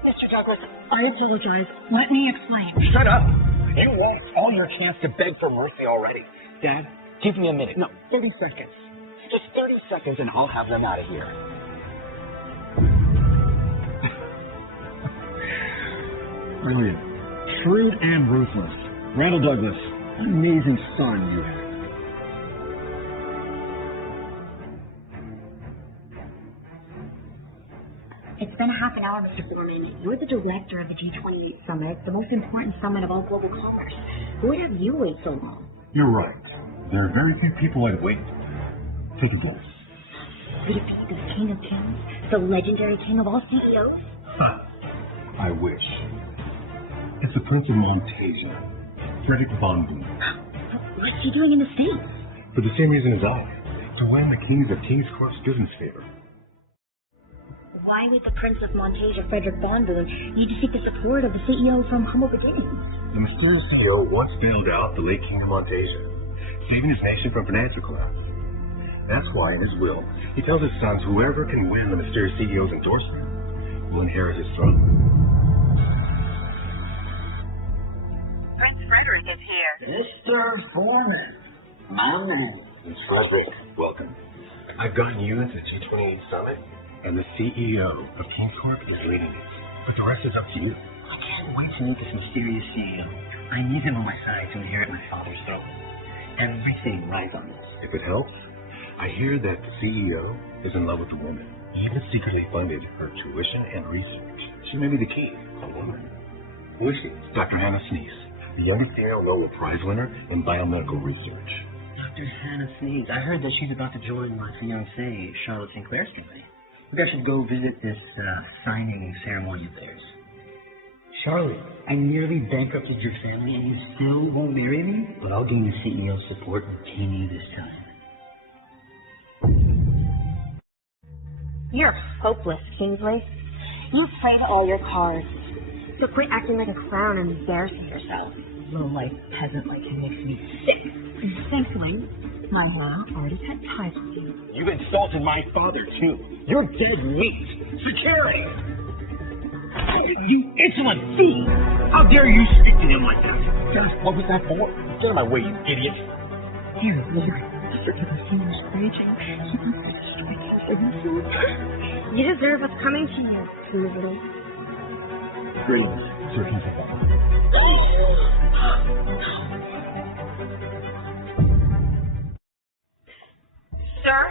Mr. Douglas, I apologize. Let me explain. Shut up! You lost all your chance to beg for mercy already. Dad, give me a minute. No, 30 seconds. Just 30 seconds and I'll have them out of here. Brilliant. Shrewd and ruthless. Randall Douglas, amazing son you have. It's been a half an hour, Mr. Foreman. You're the director of the G28 Summit, the most important summit of all global commerce. Who would have you wait so long? You're right. There are very few people I'd wait. Take a guess. Would it be the King of Kings, the legendary king of all CEOs? I wish. It's the Prince of Montasia, Frederick von Boom. What's he doing in the States? For the same reason as I, to win the keys of King's Cross students' favor. Why would the Prince of Montasia, Frederick von Boom, need to seek the support of the CEO from humble beginnings? The mysterious CEO once bailed out the late King of Montasia, saving his nation from financial collapse. That's why in his will, he tells his sons whoever can win the mysterious CEO's endorsement will inherit his throne. Prince Frederick is here. Mr. Foreman, my man. Miss Frederick, welcome. I've gotten you into the G28 Summit, and the CEO of King's Corp is leading it. But the rest is up to you. I can't wait to meet this mysterious CEO. I need him on my side to inherit my father's throne. Everything rides on this. If it helps, I hear that the CEO is in love with a woman. He even secretly funded her tuition and research. She may be the key, a woman. Who is she? Dr. Hannah Sneeze, the youngest female Nobel Prize winner in biomedical research. Dr. Hannah Sneeze, I heard that she's about to join my fiancée, Charlotte Sinclair's family. Maybe I should go visit this signing ceremony of theirs. Charlotte, I nearly bankrupted your family and you still won't marry me? But I'll gain the CEO's support and tame you this time. You're hopeless, Kingsley. You've played all your cards. So quit acting like a clown and embarrassing yourself. Low-life peasant like him makes me sick. Thankfully, my mom already had ties with you. You've insulted my father, too. You're dead meat. Security! You insolent thief! How dare you speak to him like that? What was that for? Get out of my way, you idiot. Dear Lord, Mr. Kingsley is raging. He wants to destroy you for himself. You deserve what's coming to you, Kingsley. Greetings, Sir Kingsley. Sir?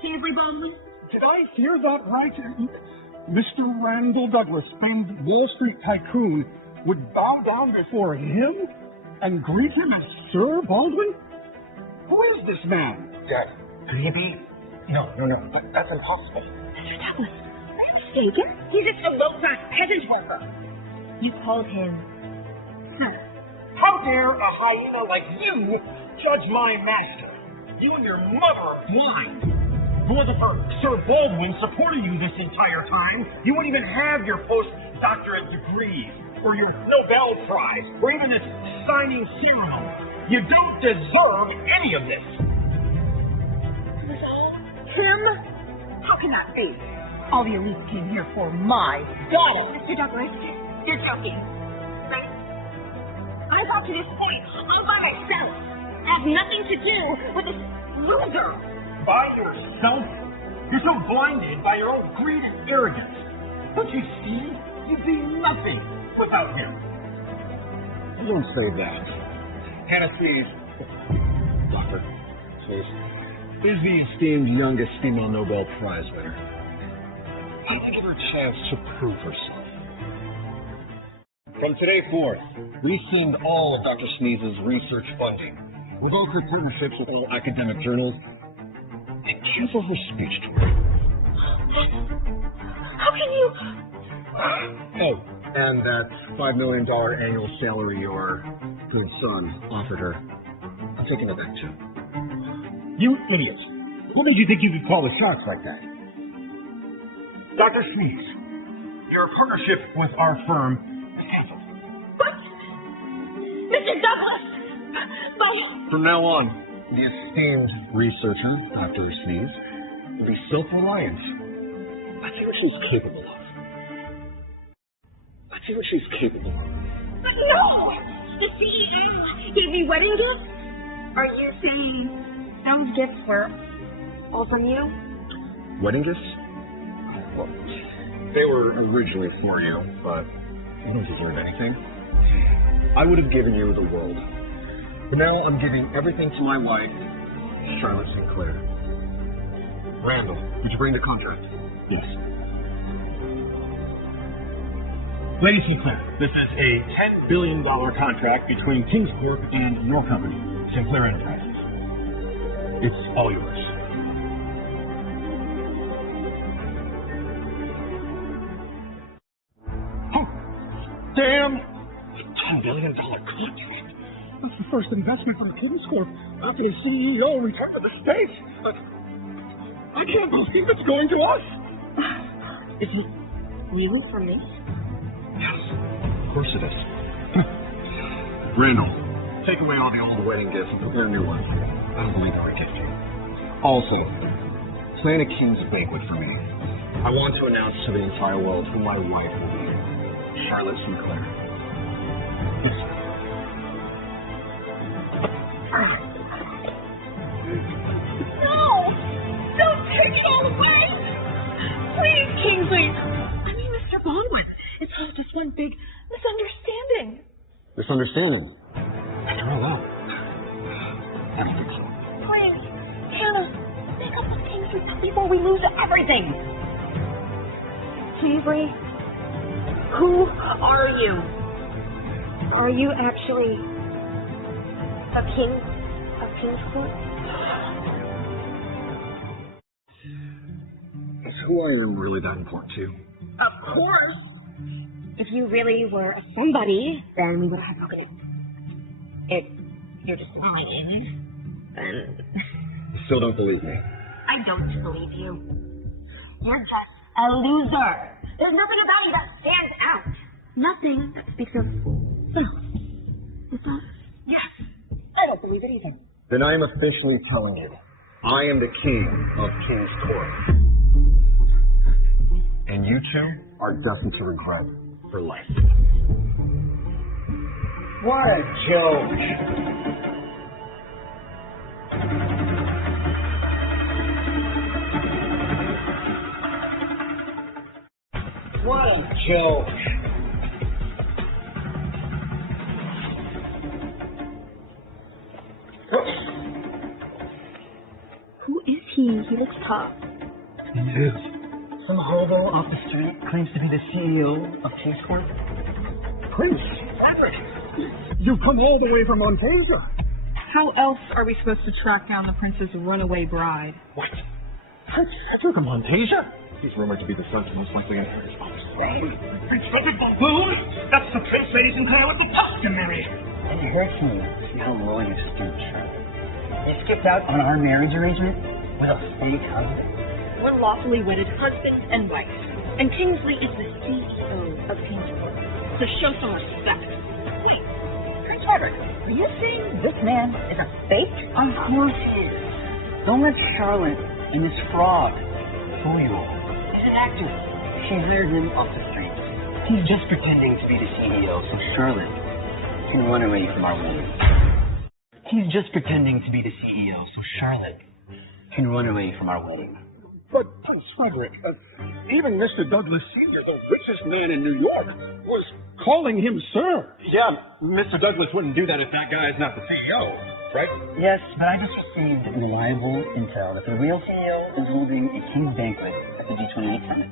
Kingsley Baldwin? Did I hear that right? Mr. Randall Douglas, famed Wall Street tycoon, would bow down before him and greet him as Sir Baldwin? Who is this man? Dad, could he be? No, that's impossible. Mr. Douglas, are you mistaken? He's just a low-class peasant worker. You called him How dare a hyena like you judge my master? You and your mother are blind. who wasn't for Sir Baldwin supporting you this entire time, you wouldn't even have your postdoctorate degree, or your Nobel Prize, or even this signing ceremony. You don't deserve any of this. It was all him? How can that be? All the elites came here for my daughter. Mr. Douglas, you're joking, right? I got to this point all by myself. I have nothing to do with this loser. By yourself? You're so blinded by your own greed and arrogance. Don't you see? You'd be nothing without him. Don't say that. Hannah Steve, Doctor, please, is the esteemed youngest female Nobel Prize winner. I think give her a chance to prove herself. From today forth, we rescind all of Dr. Sneez's research funding, revoke her partnerships with all academic journals, and cancel her speech tour. How can you? Oh, and that $5 million annual salary your good son offered her. I'm taking it back too. You idiot! What made you think you could call the shots like that? Dr. Sneeze, your partnership with our firm is canceled. What? Mr. Douglas! From now on, the esteemed researcher, Dr. Sneeze, will be self-reliant. I see what she's capable of. No! The CEO gave me wedding gifts? Are you saying those gifts were all from you? Wedding gifts? Well, they were originally for you, but you don't deserve anything. I would have given you the world. But now I'm giving everything to my wife, Charlotte Sinclair. Randall, did you bring the contract? Yes. Lady Sinclair, this is a $10 billion contract between King's Corp and your company, Sinclair Enterprises. It's all yours. Damn! $10 billion contract? That's the first investment from King's Corp after the CEO returned to the States. I can't believe it's going to us. Is it really for me? Yes, of course it is. Randall, take away all the old wedding gifts and prepare new ones. I don't believe they're a gift. Also, plan a king's banquet for me. I want to announce to the entire world who my wife will be. Charlotte Sinclair. Yes. No! Don't take it all away! Please, Kingsley! I mean, Mr. Baldwin, it's all just one big misunderstanding. Misunderstanding? I don't know. I don't think so. Please, Hannah, make up with Kingsley before we lose everything. Kingsley, who are you? Are you actually a king of King's Court? Is who I am really that important to you? Of course. If you really were a somebody, then we would have spoken it. If you're just lying, then... You still don't believe me? I don't believe you. You're just a loser. There's nothing about you that stands out. Nothing that speaks of... Is that... Yes. I don't believe it either. Then I am officially telling you, I am the king of King's Court. And you two are destined to regret for life. What a joke! What a joke! Who is he? He looks tough. He is. Some hobo off the street claims to be the CEO of King's Court. Prince? You've come all the way from Montasia. How else are we supposed to track down the prince's runaway bride? What? You're from Montasia? He's rumored to be the son to most likely inherit his father's throne. Insulted baboon! That's the prince, ladies and gentlemen, the customary. I heard from you how loyal you stood, Charlotte. They skipped out on our marriage arrangement With a fake husband? We're lawfully wedded husband and wife, and Kingsley is the CEO of Kingscorp. So show some respect. Wait, Prince Frederick, are you saying this man is a fake? Of course he is. Don't let Charlotte and this fraud fool you all. He's an actor. She hired him off the street. He's just pretending to be the CEO so Charlotte can run away from our wedding. He's just pretending to be the CEO so Charlotte can run away from our wedding. But, Prince Frederick, even Mr. Douglas Sr., the richest man in New York, was calling him sir. Yeah, Mr. Douglas wouldn't do that if that guy is not the CEO, right? Yes, but I just received reliable intel that the real CEO is holding a king's banquet at the G28 summit.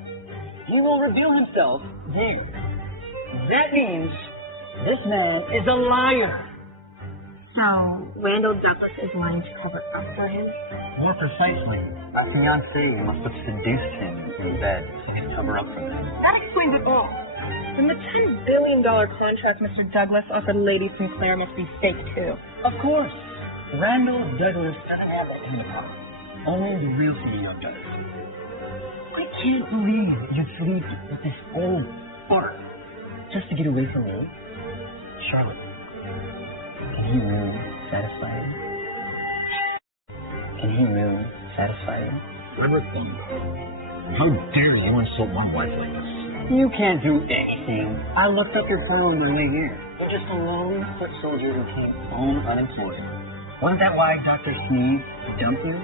He will reveal himself here. That means this man is a liar. So, Randall Douglas is lying to cover up for him? More precisely, a fiancé must have seduced him in bed so he'd cover up for him. That explains it all. And the $10 billion contract Mr. Douglas offered Lady Sinclair must be fake, too. Of course. Randall Douglas doesn't have that kind of power. Only the real CEO does. I can't believe you sleep with this old fart just to get away from me. Charlotte, can he really satisfy you? Can he really satisfy you? Everything. How dare you insult my wife like this? You can't do anything. I looked up your photo on the way here. You're just a lone foot soldier who came home unemployed. Wasn't that why Dr. Sneeze dumped you?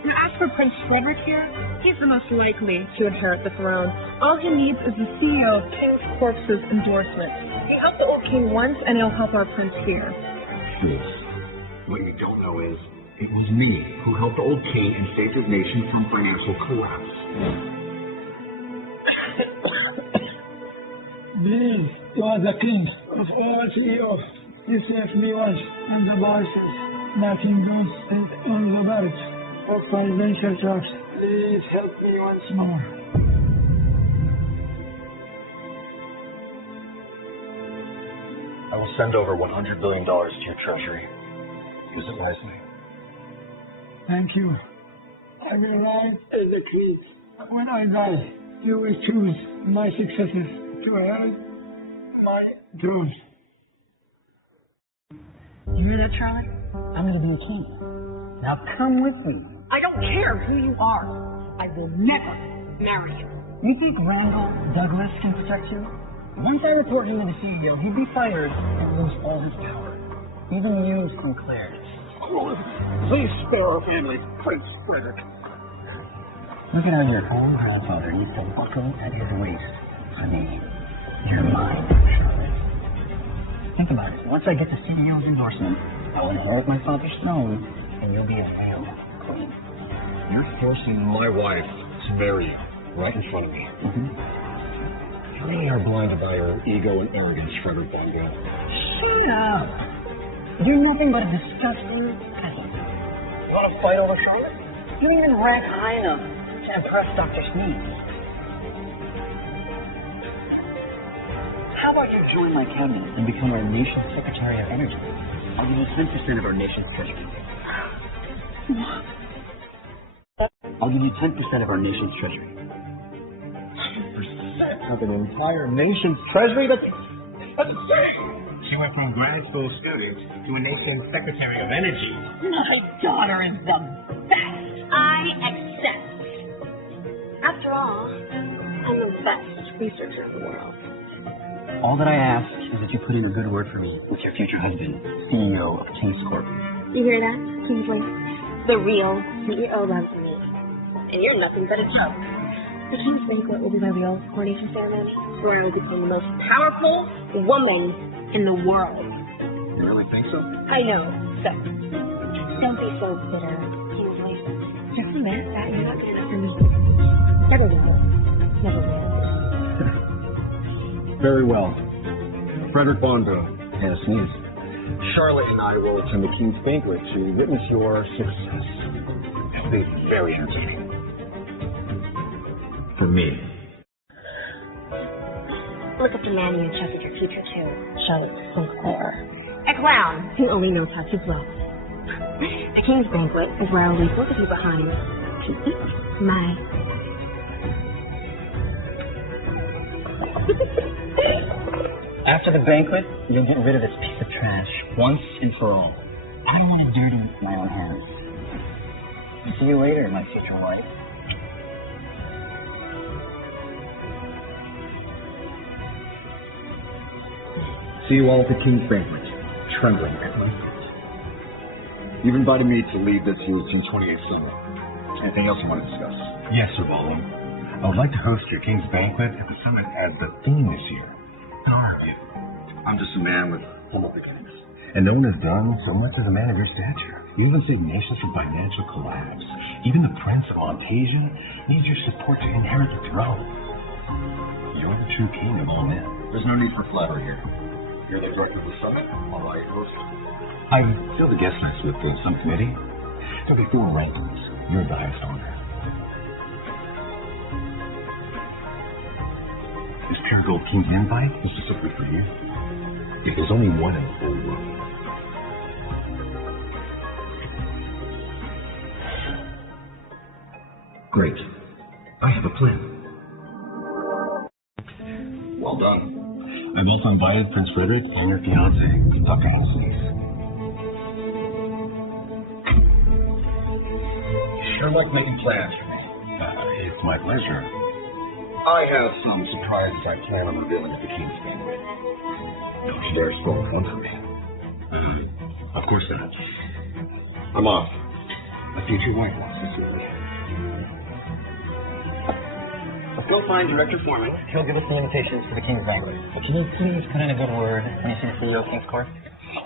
Now, as for Prince Frederick here, he's the most likely to inherit the throne. All he needs is the CEO of Kingscorp's endorsement. He helped the old king once, and he'll help our prince here. Yes. What you don't know is, it was me who helped the old king and saved his nation from financial collapse. These are the kings of all CEOs. This left me once, and the bosses. Nothing goes straight on the marriage. For financial jobs, please help me once more. I will send over $100 billion to your treasury. Use it wisely. Thank you. I will rise as a king. When I die, you will choose my successors to hold my throne. You hear that, Charlotte? I'm going to be a king. Now come with me. I don't care who you are. I will never marry you. You think Randall Douglas can protect you? Once I report him to the CEO, he'd be fired and lose all his power. Even you, Sinclair. Please spare our family, Prince Frederick. Look at how your own grandfather used to buckle at his waist. Honey, you're mine, Charlotte. Think about it. Once I get the CEO's endorsement, I'll inherit my father's throne, and you'll be a real queen. You're forcing my wife to marry you right in front of me. How many are blinded by your ego and arrogance, Frederick Bongo? Shut up. You're nothing but a disgusting peasant. You want to fight over Charlotte? You didn't even rank high enough to impress Dr. Sneeze. How about you join my cabinet and become our nation's Secretary of Energy? I'll give you 10% of our nation's treasury. What? I'll give you 10% of our nation's treasury. 10% of an entire nation's treasury? That's insane! She went from grad school student to a nation's Secretary of Energy. My daughter is the best. I accept. After all, I'm the best researcher in the world. All that I ask is that you put in a good word for me with your future husband, CEO of Kingscorp. You hear that, Kingsley? The real CEO loves me. And you're nothing but a joke. The King's banquet will be my real coronation ceremony, where I will become the most powerful woman in the world. You really think so? I know. So, don't be so bitter, Kingsley. Just admit that you're not good enough for me. Never will. Never will. Very well. Frederick Bongo, Hannah Sneeze. Charlotte and I will attend the King's banquet to witness your success. It'll be very entertaining. For me. Look at the man you entrusted your future to, Charlotte Sinclair. A clown who only knows how to blow. The King's Banquet is where I'll leave both of you behind to eat my... After the banquet, you'll get rid of this piece of trash once and for all. I don't want to dirty my own hands. See you later, my future wife. See you all at the King's Banquet, trembling at my feet. You've invited me to lead this year's June 28th summit. Anything else you want to discuss? Yes, Sir Baldwin. I would like to host your King's Banquet at the summit as the theme this year. How are you? I'm just a man with humble beginnings. And no one has done so much as a man of your stature. You even saved nations from financial collapse. Even the Prince of Montasia needs your support to inherit the throne. You're the true king of all men. There's no need for flattery here. You're the director of the summit, all right, host. I fill the guest list with the summit committee. There'll be 4 rankings. You're the highest honor. This pure gold king's invite is specifically for you. If there's only one in the whole world. Great. I have a plan. Well done. I've also invited Prince Frederick and your fiancé, Dr. Kingsley. Sure like making plans for me. It's my pleasure. I have some surprises I plan on revealing at the King's Banquet. Don't you dare spoil one for me. Of course not. I'm off. My future wife wants to see me. We'll find Director Foreman. He'll give us the invitations for the King's Banquet. But can you please put in a good word when you see the CEO of King's Court?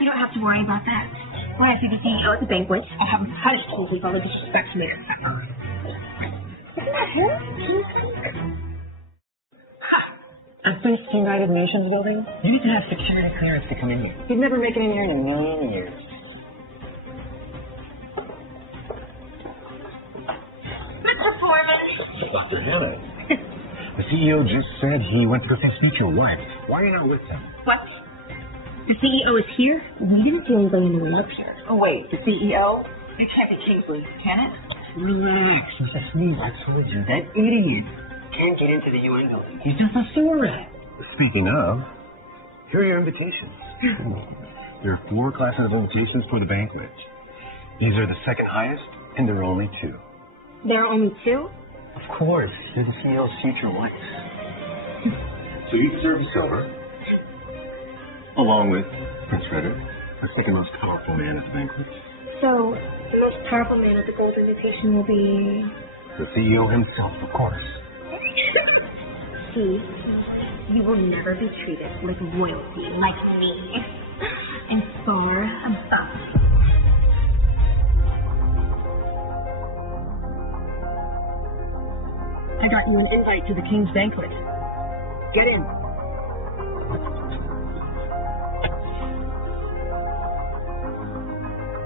You don't have to worry about that. When I see the CEO at the banquet, I have him punished Kingsley for all the disrespect he made us suffer. Isn't that him? At this United Nations building, you need to have security clearance to come in here. You'd never make it in here in a million years. Mr. Foreman! Dr. Hannah, the CEO just said he went to meet your wife. Why are you not with him? What? The CEO is here? We didn't see anybody in the room up here. Oh, wait, the CEO? You can't be Kingsley, can it? Relax, Mrs. Sness. I told you, that idiot can't get into the UN building. He's just a sewer rat. Speaking of, here are your invitations. There are 4 classes of invitations for the banquet. These are the second highest, and there are only 2. There are only 2? Of course, you're the CEO's future wife. So each serves silver, along with Prince Frederick, the second most powerful man at the banquet. So, the most powerful man at the gold invitation will be... The CEO himself, of course. See, you will never be treated like royalty, like me. And far above. I got you an invite to the King's Banquet. Get in.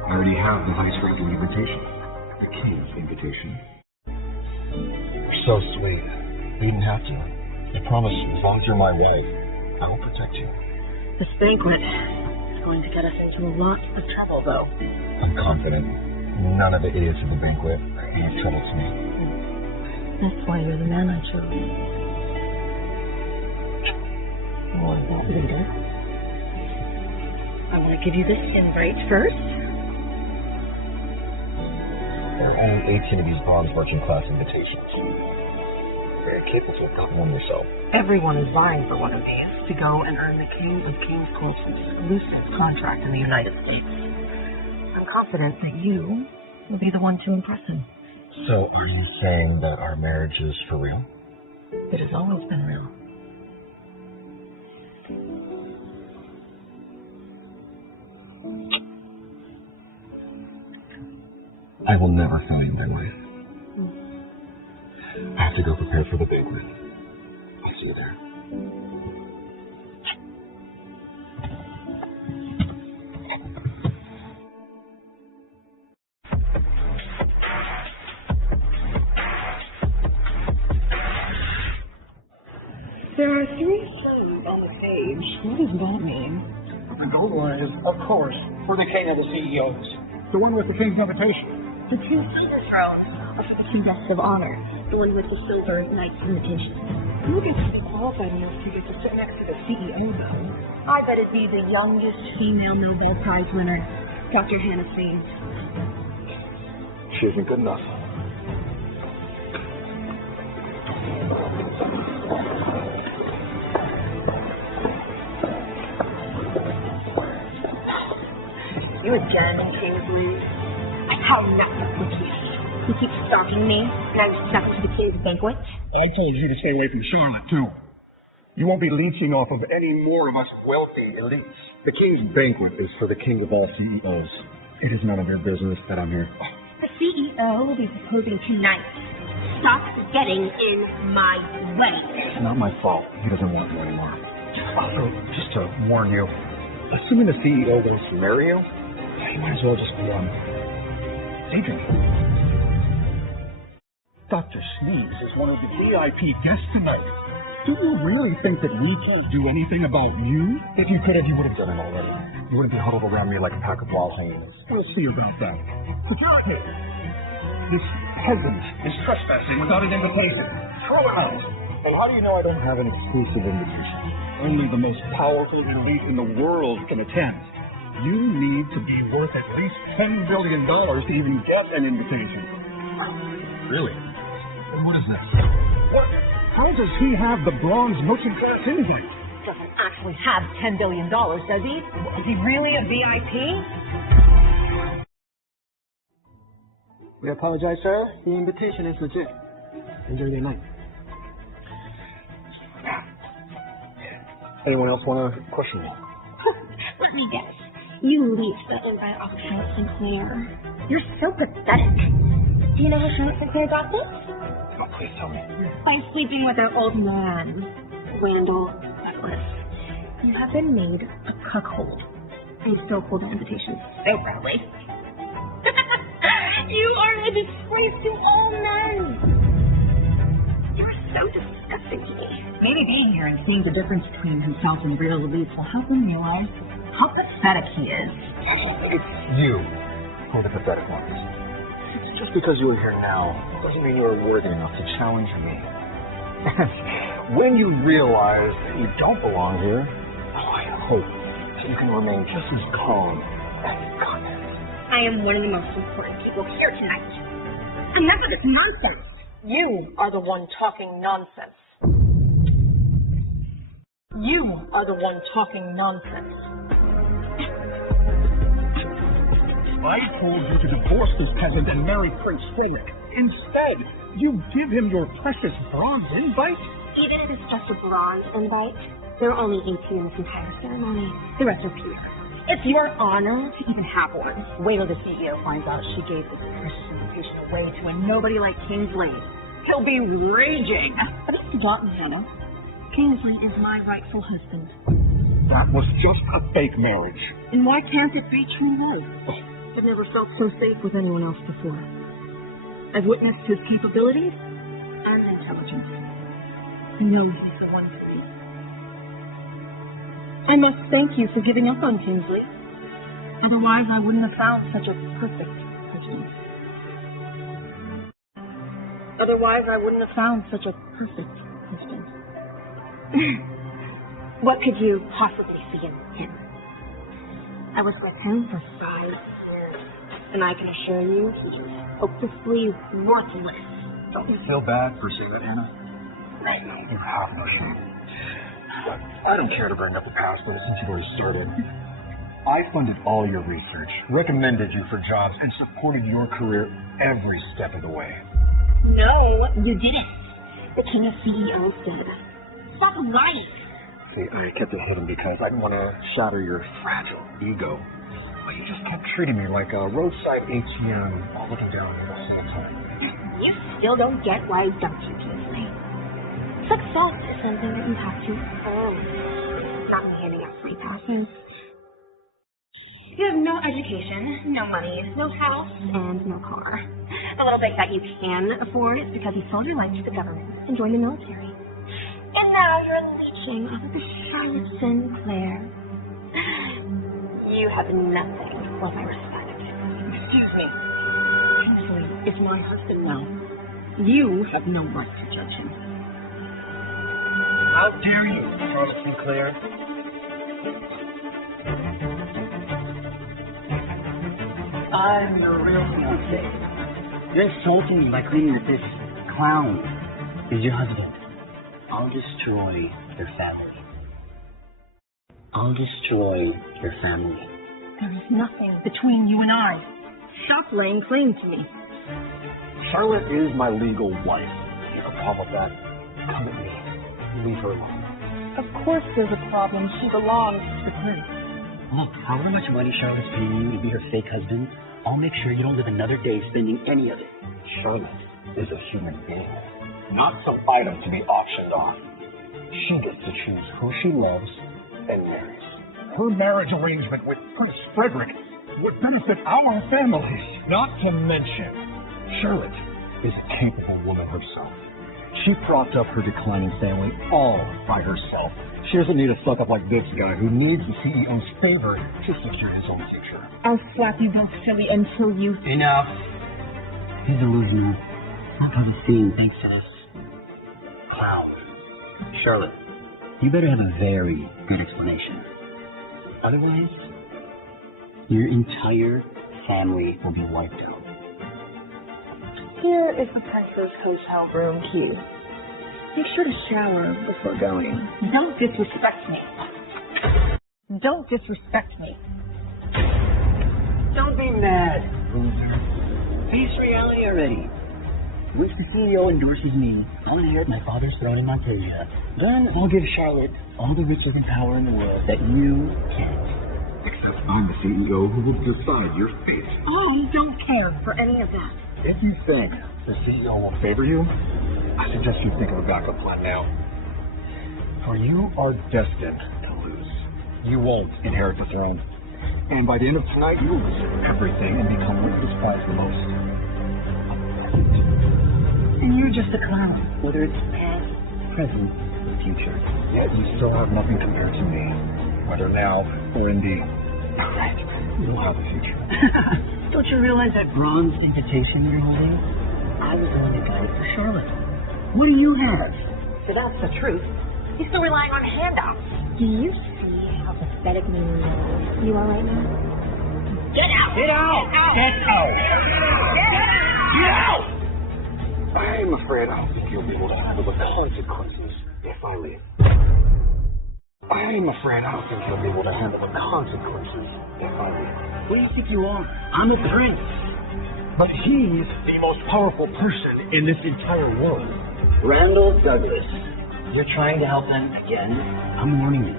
I already have the highest ranking invitation. The King's invitation. You're so sweet. You didn't have to. I promise, as long as you're my wife, I will protect you. This banquet is going to get us into a lot of trouble, though. I'm confident. None of the idiots of the banquet are any trouble to me. That's why you're the man I chose. Or that leader. I want to give you this invite first. There are only 18 of these bronze working class invitations. Very capable of not one yourself. Everyone is vying for one of these to go and earn the King of King's Court's exclusive contract in the United States. I'm confident that you will be the one to impress him. So are you saying that our marriage is for real? It has always been real. I will never fail you, my wife. I have to go prepare for the banquet. I'll see you there. There are 3 songs on the page. What does that mean? The gold one is, of course, for the king of the CEOs. The one with the king's invitation. The two silver thrones are for the two guests of honor. The one with the silver knight's invitation. Who gets to be qualified enough to get to sit next to the CEO, though? I bet it'd be the youngest female Nobel Prize winner, Dr. Hannah Sneeze. She isn't good enough. You again, Kingsley. I call nothing with you. You keep stalking me, and I'm stuck to the king's banquet. I told you to stay away from Charlotte, too. You won't be leeching off of any more of us wealthy elites. The king's banquet is for the king of all CEOs. It is none of your business that I'm here. The CEO will be proposing tonight. Stop getting in my way. It's not my fault. He doesn't want you anymore. Also, just to warn you, assuming the CEO wants to marry you, you might as well just go on dating. Dr. Sneeze is one of the VIP guests tonight. Do you really think that we can't do anything about you? If you could have, you would have done it already. You wouldn't be huddled around me like a pack of wild hyenas. We'll see about that. But you're not here. This husband is trespassing without an invitation. Throw him out. And how do you know I don't have an exclusive invitation? Only the most powerful elite in the world can attend. You need to be worth at least $10 billion to even get an invitation. Really? And what is that? What? How does he have the bronze merchant class invite? Doesn't actually have $10 billion, does he? Is he really a VIP? We apologize, sir. The invitation is legit. Enjoy your night. Anyone else want to question me? Let me guess. You leaked the invite off Charlotte Sinclair. You're so pathetic. Do you know how Charlotte Sinclair got this? Oh, please tell me. By sleeping with her old man, Randall Douglas. You have been made a cuckold. And you still hold an invitation so proudly. You are a disgrace to all men. You're so disgusting to me. Maybe being here and seeing the difference between himself and real elites will help him realize how pathetic he is. It's you who are the pathetic ones. Just because you are here now doesn't mean you are worthy enough to challenge me. And when you realize that you don't belong here, I hope that you can remain just as calm and confident. I am one of the most important people here tonight. Enough of this nonsense. You are the one talking nonsense. You are the one talking nonsense. I told you to divorce this peasant and marry Prince Frederick. Instead, you give him your precious bronze invite? Even if it's just a bronze invite, there are only 18 in this entire ceremony. The rest are pure. It's your honor to even have one. Wait till the CEO finds out she gave this precious invitation away to a nobody like Kingsley. He'll be raging. But it's forgotten, Hannah. Kingsley is my rightful husband. That was just a fake marriage. And why can't it be true love? I've never felt so safe with anyone else before. I've witnessed his capabilities and intelligence. I know he's the one to see. I must thank you for giving up on Kingsley. Otherwise, I wouldn't have found such a perfect husband. What could you possibly see in him? I was with him for 5 years, and I can assure you he is hopelessly worthless. Don't you feel bad for saying that, Hannah? You have no shame. I don't care to bring up the past, but since you've already started. I funded all your research, recommended you for jobs, and supported your career every step of the way. No, you didn't. The king of CEOs did. Stop lying. See, I kept it hidden because I didn't want to shatter your fragile ego. But you just kept treating me like a roadside ATM, looking down the whole time. You still don't get why I dumped you, Kingsley. Success is something that you have to earn, not handing out free passes. You have no education, no money, no house, and no car. The little bit that you can afford is because you sold your life to the government and joined the military. And now you're leeching off of the Charlotte Sinclair. You have nothing but my respect. Excuse me. Kingsley is my husband now. You have no right to judge him. How dare you, Charlotte Sinclair? I'm the real fiancé. You're insulting me by claiming that this clown is your husband. I'll destroy your family. I'll destroy your family. There is nothing between you and I. Stop laying claim to me. Charlotte is my legal wife. If you have a problem with that, come at me. Leave her alone. Of course there's a problem. She belongs to Prince. Look, however much money Charlotte's paying you to be her fake husband, I'll make sure you don't live another day spending any of it. Charlotte is a human being, not some item to be auctioned off. She gets to choose who she loves and marries. Her marriage arrangement with Prince Frederick would benefit our families. Not to mention, Charlotte is a capable woman herself. She propped up her declining family all by herself. She doesn't need a fuck up like this guy who needs the CEO's favor to secure his own future. I'll slap you both silly until you... Enough. He's delusional. I'll cause a scene thanks to this clown. Charlotte, you better have a very good explanation. Otherwise, your entire family will be wiped out. Here is the Prince's hotel room key. Make sure to shower before going. Don't disrespect me. Don't disrespect me. Don't be mad, loser. Face reality already. Once the CEO endorses me, I'll inherit my father's throne in Monteria. Then I'll give Charlotte all the riches and power in the world that you can't. Except I'm the CEO who will decide your fate. I don't care for any of that. If you think the CEO will favor you, I suggest you think of a backup plan now. For you are destined to lose. You won't inherit the throne. And by the end of tonight, you will lose everything and become what you despise the most. And you're just a clown, whether it's past, present, or future. Yet you still have nothing compared to me, whether now or in the past. You'll have a future. Don't you realize that bronze invitation you're holding? I was the one that got it for Charlotte. What do you have? So that's the truth. He's still relying on handouts. Do you see how pathetically low you are right now? Get out! Get out! Get out! Get out! I'm afraid I don't think you'll be able to handle the consequences if I leave. I'm afraid I don't think you'll be able to handle the consequences if I leave. What do you think you are? I'm a prince. But he's the most powerful person in this entire world. Randall Douglas. You're trying to help them again? I'm warning you.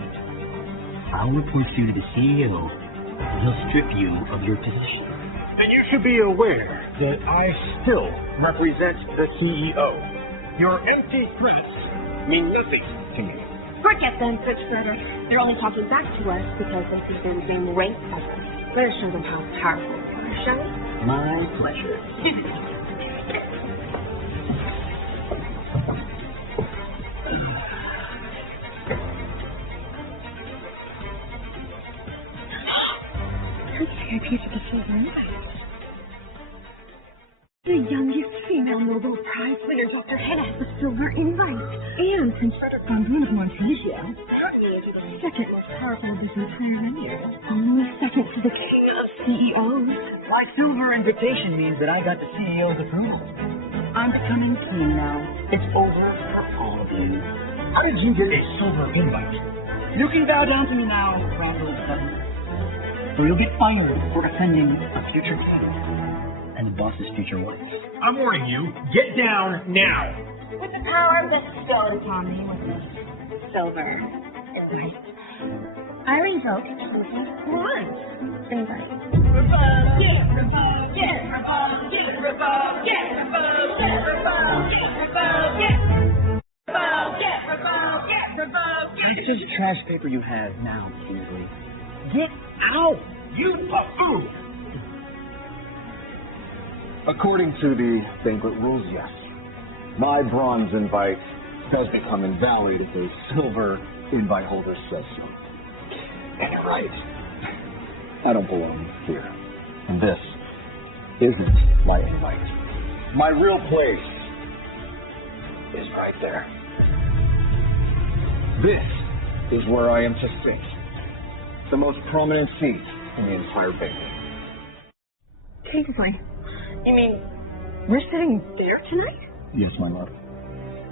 I'll report you to the CEO. He'll strip you of your position. And you should be aware that I still represent the CEO. Your empty threats mean nothing to me. Forget them, Prince Frederick. They're only talking back to us because they think they're being raped by us. Better show them how powerful we are, shall we? My pleasure. Let's take a piece of the silver invite. The youngest female Nobel Prize winner, Dr. Hannah, the silver invite. And Prince Frederick von Boone of Montesia, probably the second most powerful of this entire venue. Only second to the king of CEOs. My silver invitation means that I got the CEO's approval. I'm becoming king now. It's over for all of you. How did you get a silver invite? You can bow down to me now, Randall Douglas. Or you'll get fired for offending a future king and the boss's future wife. I'm warning you, get down now. With the power that's bestowed upon me with this silver invite, I revoke the bronze invite. It's just trash paper you have now, Kingsley. Get out, you buffoon! According to the banquet rules, yes. My bronze invite does become invalid if a silver invite holder says so. And you're right. I don't belong here. And this isn't my invite. My real place is right there. This is where I am to sit. The most prominent seat in the entire banquet. Kingsley, you mean we're sitting there tonight? Yes, my love.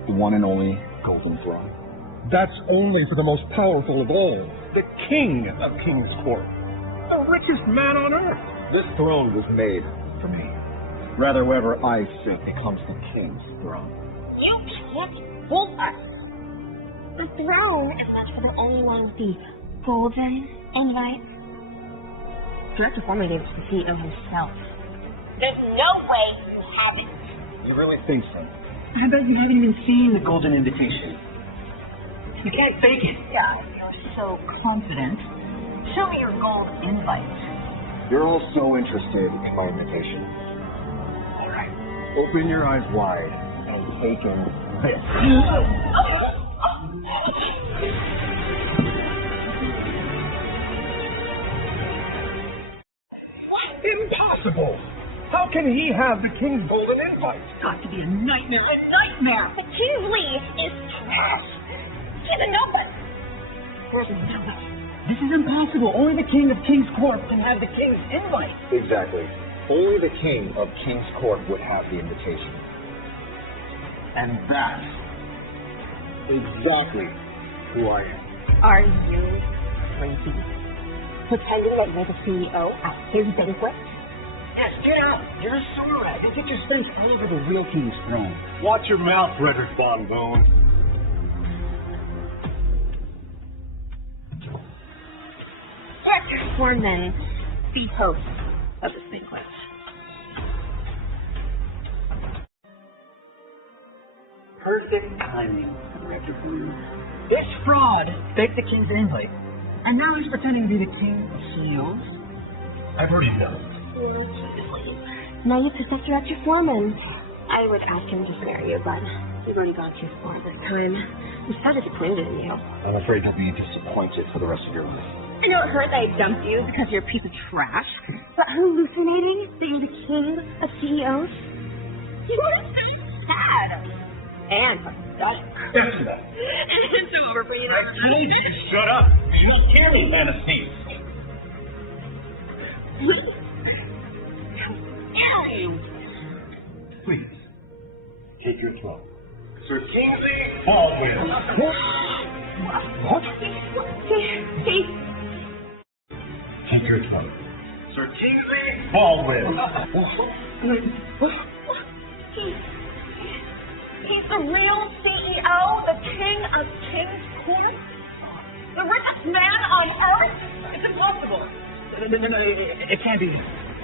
The one and only golden throne. That's only for the most powerful of all, the king of King's Court, the richest man on earth. This throne was made for me. Rather, wherever I sit becomes the king's throne. You can't fool us. The throne is not for the only one with the golden invite. Director Foreman gave it to the CEO himself. There's no way you haven't. You really think so? I bet you haven't even seen the golden invitation. You can't fake it. Yeah, you're so confident. Show me your gold invite. You're all so interested in my invitation. All right. Open your eyes wide and take in this. Impossible! How can he have the king's golden invite? It's got to be a nightmare. A nightmare! But Kingsley is trash. He's a nobody. There's no way. This is impossible. Only the king of King's Court can have the king's invite. Exactly. Only the king of King's Court would have the invitation. And that's exactly who I am. Are you crazy? Pretending that you're the CEO at his banquet? Yes, get out. You're a sword. And get your face all over the real king's throne. Watch your mouth, Frederick Von Boone. Director Foreman, the host of this banquet. Perfect timing, Director Boone. This fraud faked the king's invite, and now he's pretending to be the king of CEOs. I've already known. Now you possess Director Foreman. I would ask him to marry you, but we've already gone too far this time. I'm so disappointed in you. I'm afraid you'll be disappointed for the rest of your life. I know it hurt that I dumped you because you're a piece of trash, but hallucinating being the king of CEOs? You are so sad. And pathetic. That's enough. It's over for you. Shut up. You don't hear me, Anastasia. Please, take your throne. Sir Kingsley, Baldwin. What? Take your throne. Sir Kingsley, Baldwin. He's the real CEO, the king of King's Court? The richest man on earth? It's impossible. No, it can't be.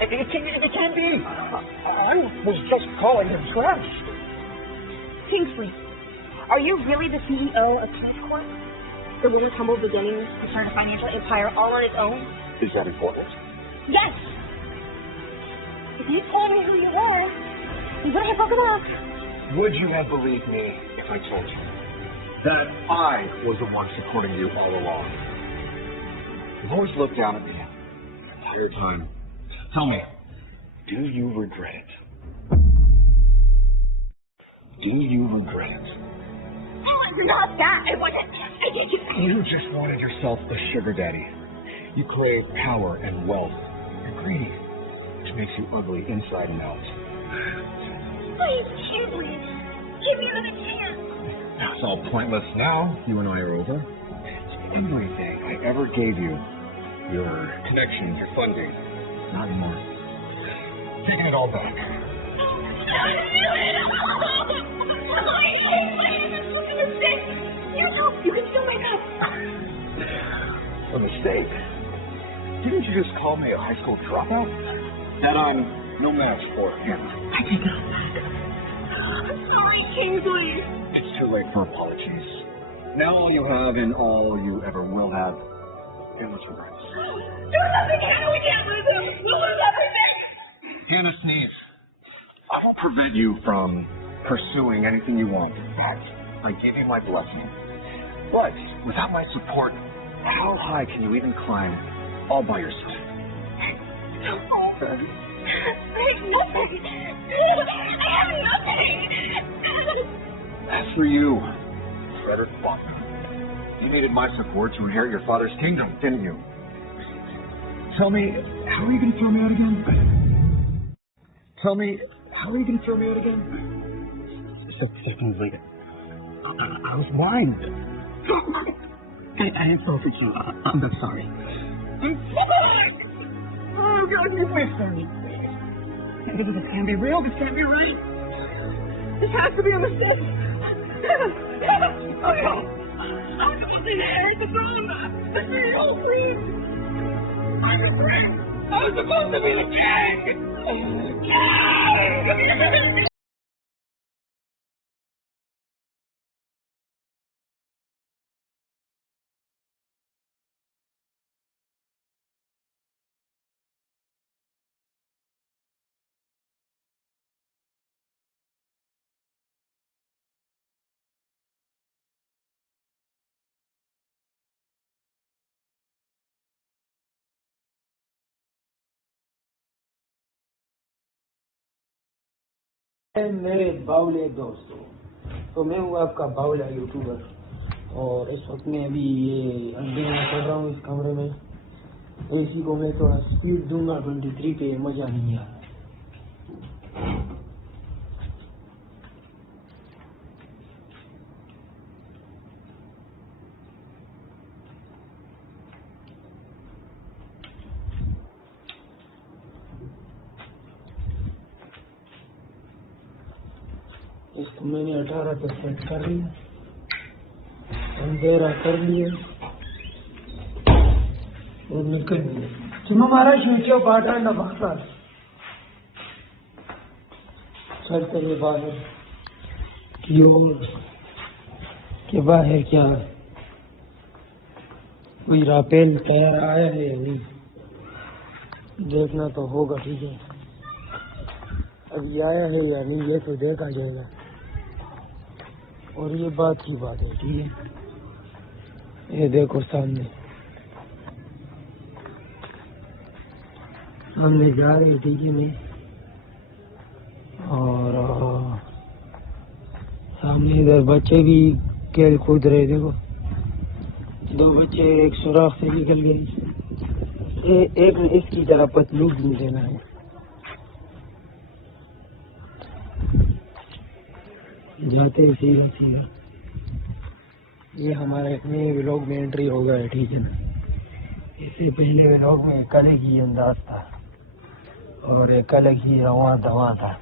It can't be. I was just calling him trash. Kingsley, are you really the CEO of King's Court? The one whose humble beginnings to start a financial empire all on his own? Is that important? Yes! If you told me who you were, you would have broken up. Would you have believed me if I told you that I was the one supporting you all along? You've always looked down at me the entire time. Tell me, do you regret it? Do you regret it? Oh, it's not that. I wanted to. You just wanted yourself a sugar daddy. You crave power and wealth. You're greedy, which makes you ugly inside and out. Please, Kingsley, give me another chance. It's all pointless now. You and I are over. Everything I ever gave you, your connections, your funding, not anymore. Taking it all back. You can still wake up. A mistake. Didn't you just call me a high school dropout? That I'm no match for him. I did not. I'm sorry, Kingsley. It's too late for apologies. Now all you have and all you ever will have is regrets. There's nothing here. We can't lose it. We'll lose everything. Hannah Sness, I won't prevent you from pursuing anything you want. In fact, I give you my blessing. But without my support, how high can you even climb all by yourself? Nothing. I have nothing. As for you, Frederick Faulkner, you needed my support to inherit your father's kingdom, didn't you? Tell me, how are you going to throw me out again? Tell me, how are you going to throw me out again? Kingsley, I was blind. I insulted you. I'm sorry. Oh, God, you whispering me. This can't be real. This can't be right. This has to be a mistake. Oh, no. I'm supposed to inherit the throne. This is all please. I'm a threat. I was supposed to be the king. King! मेरे बावले दोस्तों, तो मैं हूँ आपका बावला YouTuber और इस वक्त मैं अभी ये अंधेरे में चल रहा हूँ इस कमरे में। एसी को मैं थोड़ा स्पीड दूंगा 23 पे, मजा नहीं आ। इसको मैंने 18 पे सेट कर लिया, अंधेरा कर लिया और निकल लिया। सुनो महाराज, नीचे बाटा ना भागता चलते हैं बाहर की ओर के बाहर क्या कोई रापेल तैयार आया है या नहीं, देखना तो होगा। ठीक है, अभी आया है या नहीं ये तो देखा जाएगा। और ये बात की बात है, ठीक है। ये देखो सामने हमने जा रहे, ठीक है मैं, और सामने इधर बच्चे भी खेल कूद रहे। देखो 2 बच्चे एक सुराख से निकल गए, एक ने इसकी तरह पतलू भी देना है। जाते सीधा सीधा ये हमारा इतने व्लॉग में एंट्री हो गया है, ठीक है ना। इससे पहले व्लॉग में एक अलग ही अंदाज था और एक अलग ही रवा दवा था,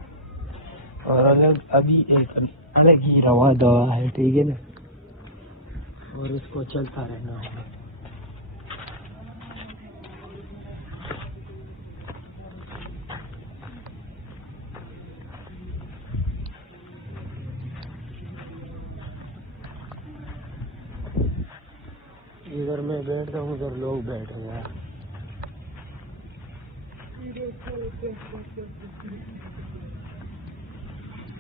और अभी एक अलग ही रवा दवा है, ठीक है ना। और इसको चलता रहना होगा। इधर मैं बैठता हूँ, उधर लोग बैठे यार।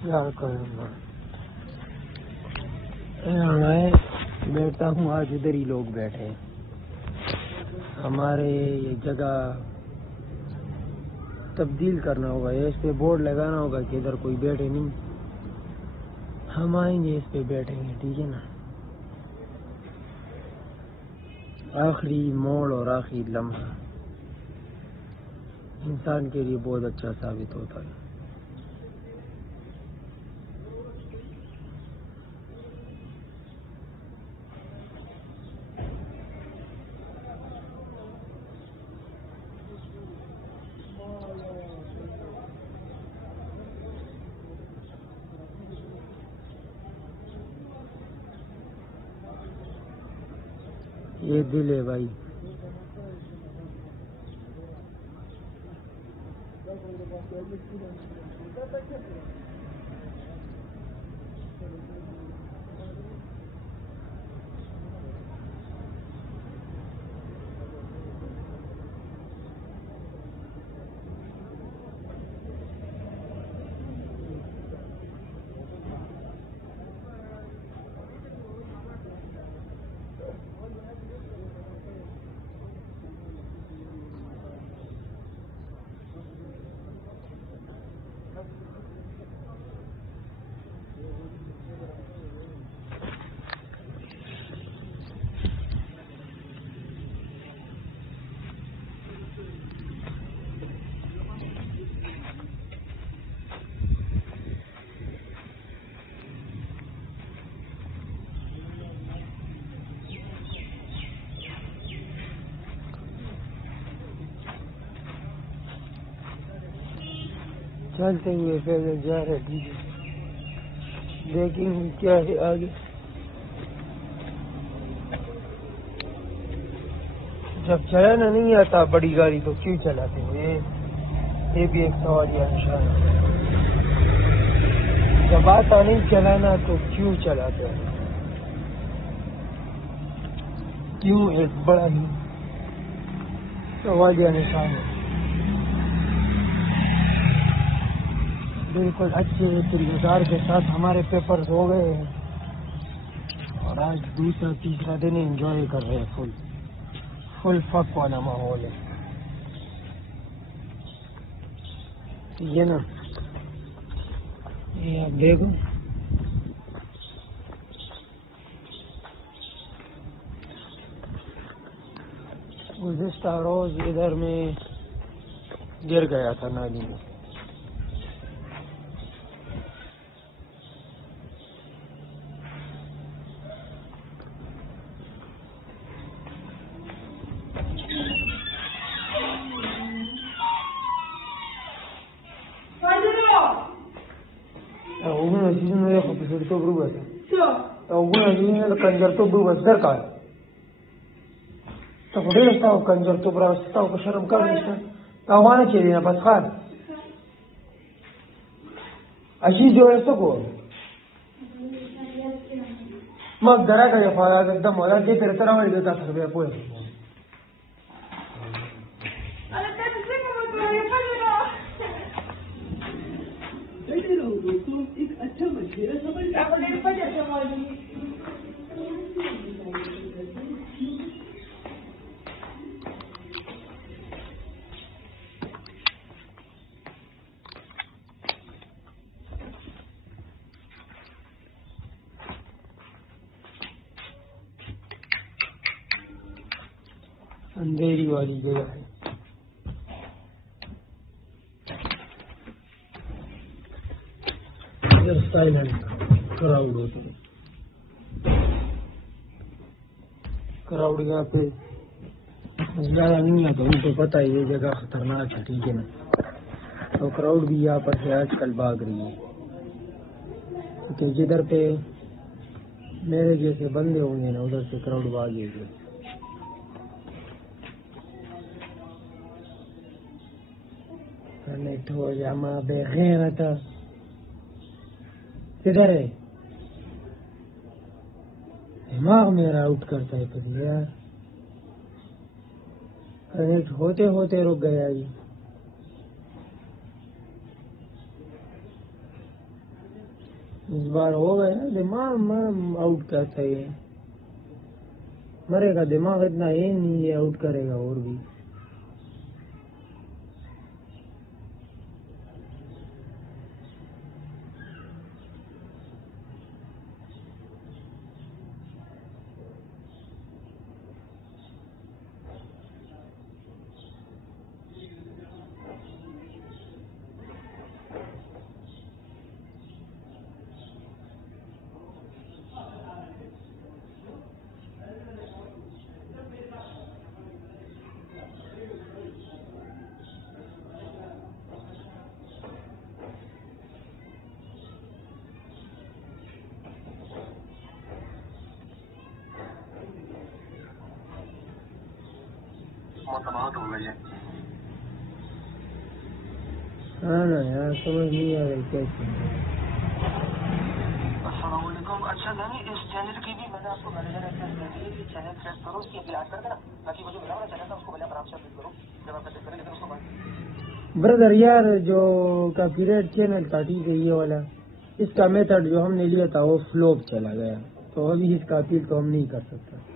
क्या करूँगा, मैं बैठता हूँ, आज इधर ही लोग बैठे हैं। हमारे ये जगह तब्दील करना होगा, इस पे बोर्ड लगाना होगा कि इधर कोई बैठे नहीं। हम आएंगे, इस पे बैठेंगे, ठीक है ना। आखिरी मोड़ और आखिरी लम्हा इंसान के लिए बहुत अच्छा साबित होता है। ये दिल है भाई, चलते हुए पैदल जा रहे थे, देखेंगे क्या है आगे। जब चलाना नहीं आता बड़ी गाड़ी तो क्यों चलाते हुए, ये भी एक सवाल या निशान है। जब आता नहीं चलाना तो क्यों चलाते हैं, क्यों, एक बड़ा ही सवाल या निशान है। बिल्कुल अच्छे किरदार के साथ हमारे पेपर्स हो गए हैं और आज दूसरा तीसरा दिन एंजॉय कर रहे हैं। फुल फक वाला माहौल है ये ना। ये आप देखो, गुज़िश्ता रोज इधर में गिर गया था नाली में। Algunas veces no dejo que se to brugas. Algunas veces no kanjar to brugas dar ka. तो बड़े लगता हो कंजर तो बड़ा लगता हो शर्म कर नहीं तो आवाज़ चाहिए ना बस खान अच्छी जो है तो को मग डरा का ये फाया एकदम वाला जे तेरे तरह वाली देता था मेरे कोई अच्छा मछली समझ अंधेरी वाली जगह है। स्टाइल है, क्राउड होता है, क्राउड यहाँ पे ज्यादा नहीं आता, उनको पता है ये जगह खतरनाक है, ठीक है ना। तो क्राउड भी यहाँ पर से आजकल भाग रही है, क्योंकि जिधर पे मेरे जैसे बंदे होंगे ना उधर से क्राउड भागेगी। तो जामा बेगैरत किधर है, दिमाग मेरा आउट करता है फिर यार। कनेक्ट होते होते रुक गया ये। इस बार हो गया दिमाग आउट करता है, मरेगा दिमाग इतना ये नहीं, ये आउट करेगा और भी। हाँ ना यार, समझ नहीं आ रही कैसे। अच्छा जानी इस चैनल की भी मैंने आपको मैनेजर एक्सेस दे दी कि चैनल सेट करो, उसकी अपील कर देना ताकि मुझे मिला चैनल था उसको पहले आराम से अपील करो, जब आप सेट करें लेकिन उसको बाद। ब्रदर यार जो कॉपीराइट चैनल का ठीक है ये वाला, इसका मेथड जो हमने लिया था वो फ्लॉप चला गया, तो अभी इसका अपील तो हम नहीं कर सकते।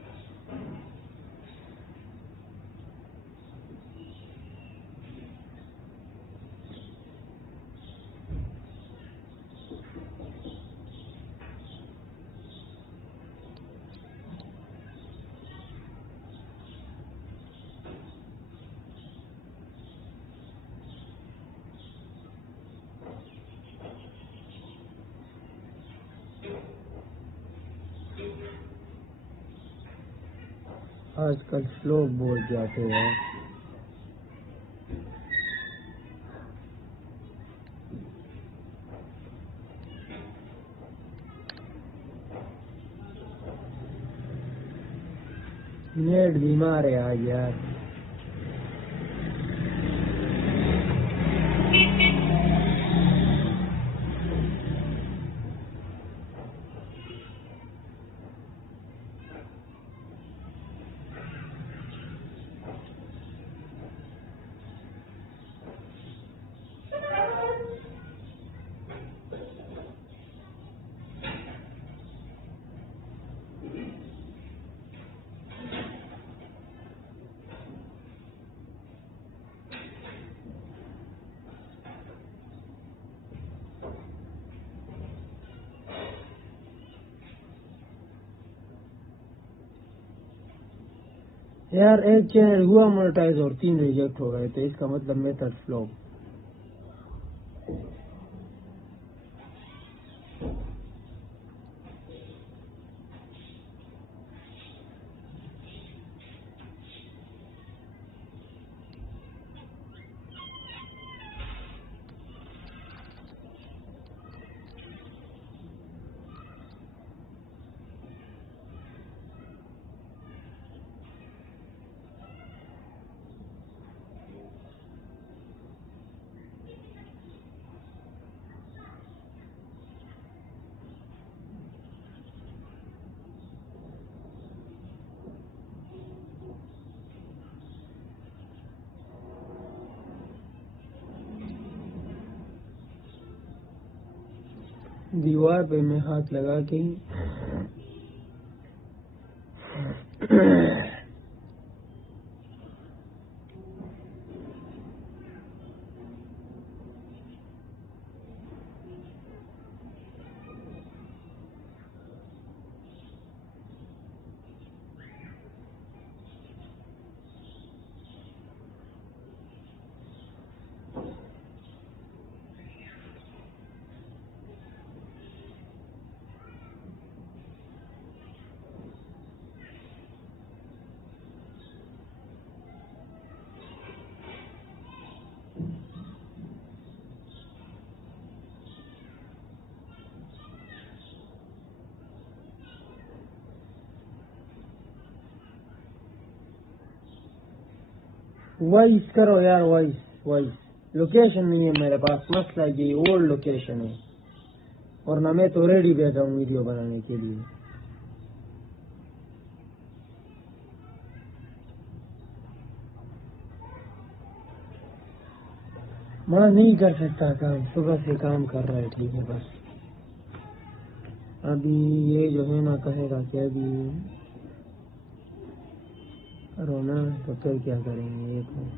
आजकल फ्लॉप बोल जाते हैं। नेट बीमार है आज यार। यार एक चैनल हुआ मोनेटाइज और 3 रिजेक्ट हो गए, तो इसका मतलब मेथड फ्लॉप। दीवार पे मैं हाथ लगा के वॉइस करो यार, वॉइस लोकेशन नहीं है मेरे पास, मसला ये ओल्ड लोकेशन है, और ना मैं तो रेडी बैठा हूँ वीडियो बनाने के लिए। मैं नहीं कर सकता काम, सुबह से काम कर रहा है, ठीक है। बस अभी ये जो है ना कहेगा कि अभी करो ना, तो फिर क्या करेंगे ये तो।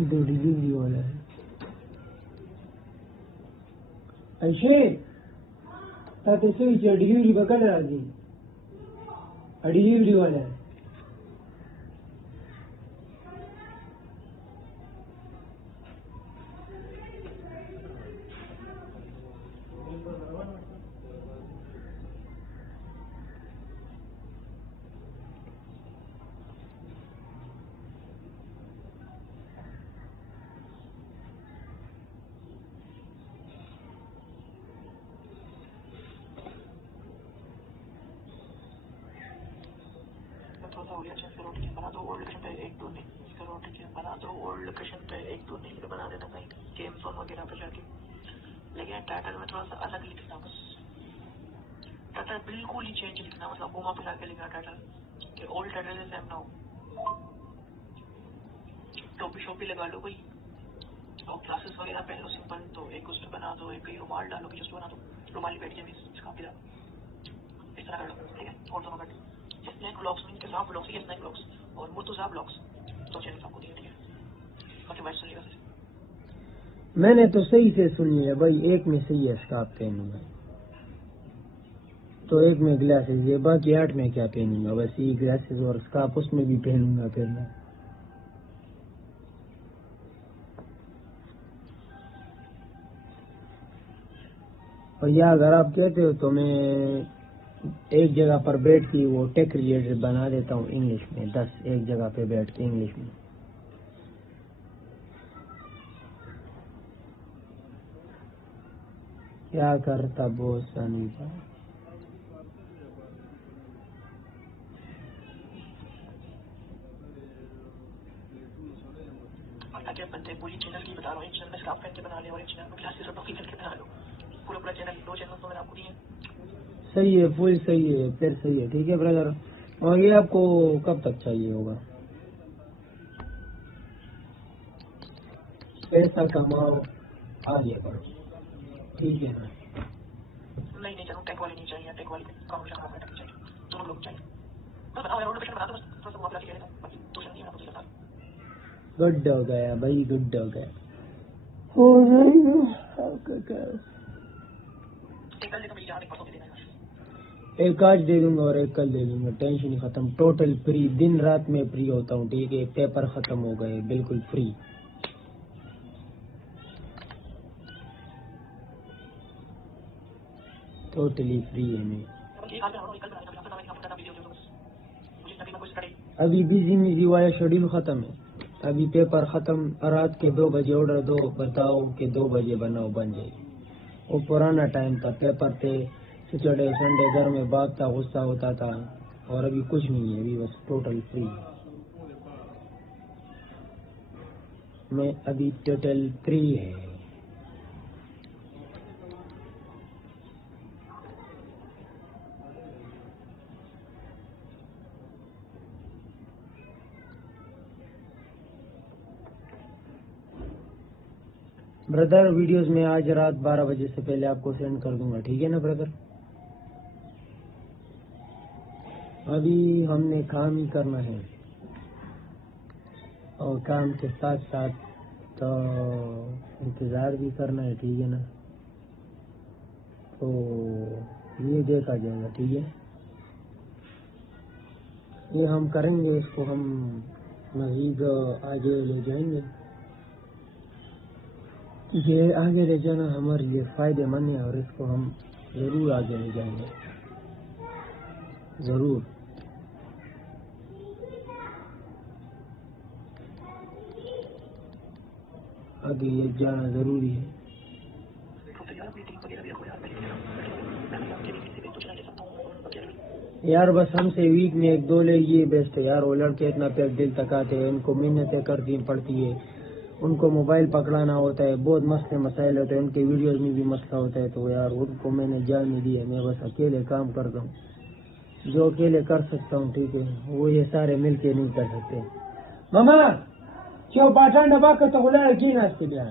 दो डिलीवरी वाला है ऐसे डिलीवरी पकड़ रहा जी, डिलीवरी वाला है। बना दो ओल्ड लोकेशन पे 1-2 नहीं, बना दो ओल्ड लोकेशन पे 1-2 नहीं बना देना कहीं गेम जोन वगैरह पे जाके। लेकिन टाइटल में थोड़ा सा अलग लिखना, बस टाइटल बिल्कुल ही चेंज लिखना, मतलब घुमा फिरा के लिखना टाइटल कि ओल्ड टाइटल है सेम ना हो। टोपी शोपी लगा लो कोई, और क्लासेस वगैरह पहन लो सिंपल, तो एक उसमें बना दो, एक रुमाल डालो कि जस्ट बना दो, रुमाल बैठ गया मीन्स काफी ज्यादा इस तरह कर लो, ठीक है। और दोनों बैठ स्नैक ब्लॉग्स मीन के साथ ब्लॉग्स, ये स्नैक ब्लॉग्स और मुर्तुजा ब्लॉग्स, तो चैनल आपको दिया, ठीक है। बाकी वैसे चलेगा फिर मैंने तो सही से सुनी है भाई, एक में सही है स्कार्फ पहनूंगा तो एक में ग्लासेस, ये बाकी 8 में क्या पहनूंगा, बस ये ग्लासेस और स्कार्फ उसमें भी पहनूंगा फिर मैं। और या अगर आप कहते हो तो मैं एक जगह पर बैठ के वो टेक रिलेटेड बना देता हूँ इंग्लिश में, 10 एक जगह पे बैठ के इंग्लिश में। क्या करता बोस सनी का बंदे पूरी चैनल की बता रहा हूँ, एक चैनल में स्कार्फ पहन के बना ले और एक चैनल में ग्लासेस और टॉफी करके बना लो, पूरा चैनल 2 चैनल तो मैंने आपको दिए। सही है, फुल सही है, फिर सही है, ठीक है ब्रदर। और ये आपको कब तक चाहिए होगा? पैसा कमाओ आगे बढ़ो, ठीक है ना? नहीं चलो टेक वाली नहीं चाहिए, टेक वाली कॉम्बिनेशन में टेक चाहिए, दोनों लोग चाहिए। तो बताओ यार, लोकेशन बता दो बस, थोड़ा सा मुआवजा चाहिए था, बाकी दूसरा नहीं है आपको बता। गुड हो गया भाई, गुड हो गया। एक आज दे दूंगा और एक कल दे दूंगा, टेंशन ही खत्म, टोटल फ्री, दिन रात में फ्री होता हूँ, ठीक है? पेपर खत्म हो गए, बिल्कुल फ्री, टोटली फ्री है मैं। अभी बिजी वाला शेड्यूल खत्म है, अभी पेपर खत्म, रात के 2 बजे ऑर्डर दो, बताओ कि 2 बजे बनाओ, बन जाएगी। वो पुराना टाइम था, पेपर थे, सैटरडे संडे घर में भागता गुस्सा होता था, और अभी कुछ नहीं है, अभी बस टोटल फ्री। मैं अभी टोटल फ्री है। ब्रदर वीडियोस में आज रात 12 बजे से पहले आपको सेंड कर दूंगा, ठीक है ना ब्रदर? अभी हमने काम ही करना है, और काम के साथ साथ तो इंतजार भी करना है, ठीक है ना? तो ये देखा जाएगा, ठीक है? ये हम करेंगे, इसको हम मजीद आगे ले जाएंगे, ये आगे ले जाना हमारे लिए फायदेमंद है, और इसको हम जरूर आगे ले जाएंगे, जरूर। आगे ये जाना जरूरी है। यार बस हमसे वीक में 1-2 ले ये बेस्ट है यार, वो लड़के इतना पेट दिल तक आते हैं, इनको मेहनतें करनी पड़ती है, उनको मोबाइल पकड़ाना होता है, बहुत मसले मसाइल होते हैं, उनके वीडियोज में भी मसला होता है, तो यार उनको मैंने जान नहीं दी है, मैं बस अकेले काम करता हूँ, जो अकेले कर सकता हूँ, ठीक है? वो ये सारे मिलके नहीं कर सकते। मामा क्यों पाठा डबा का तो बोला है कि नाश्ते दिया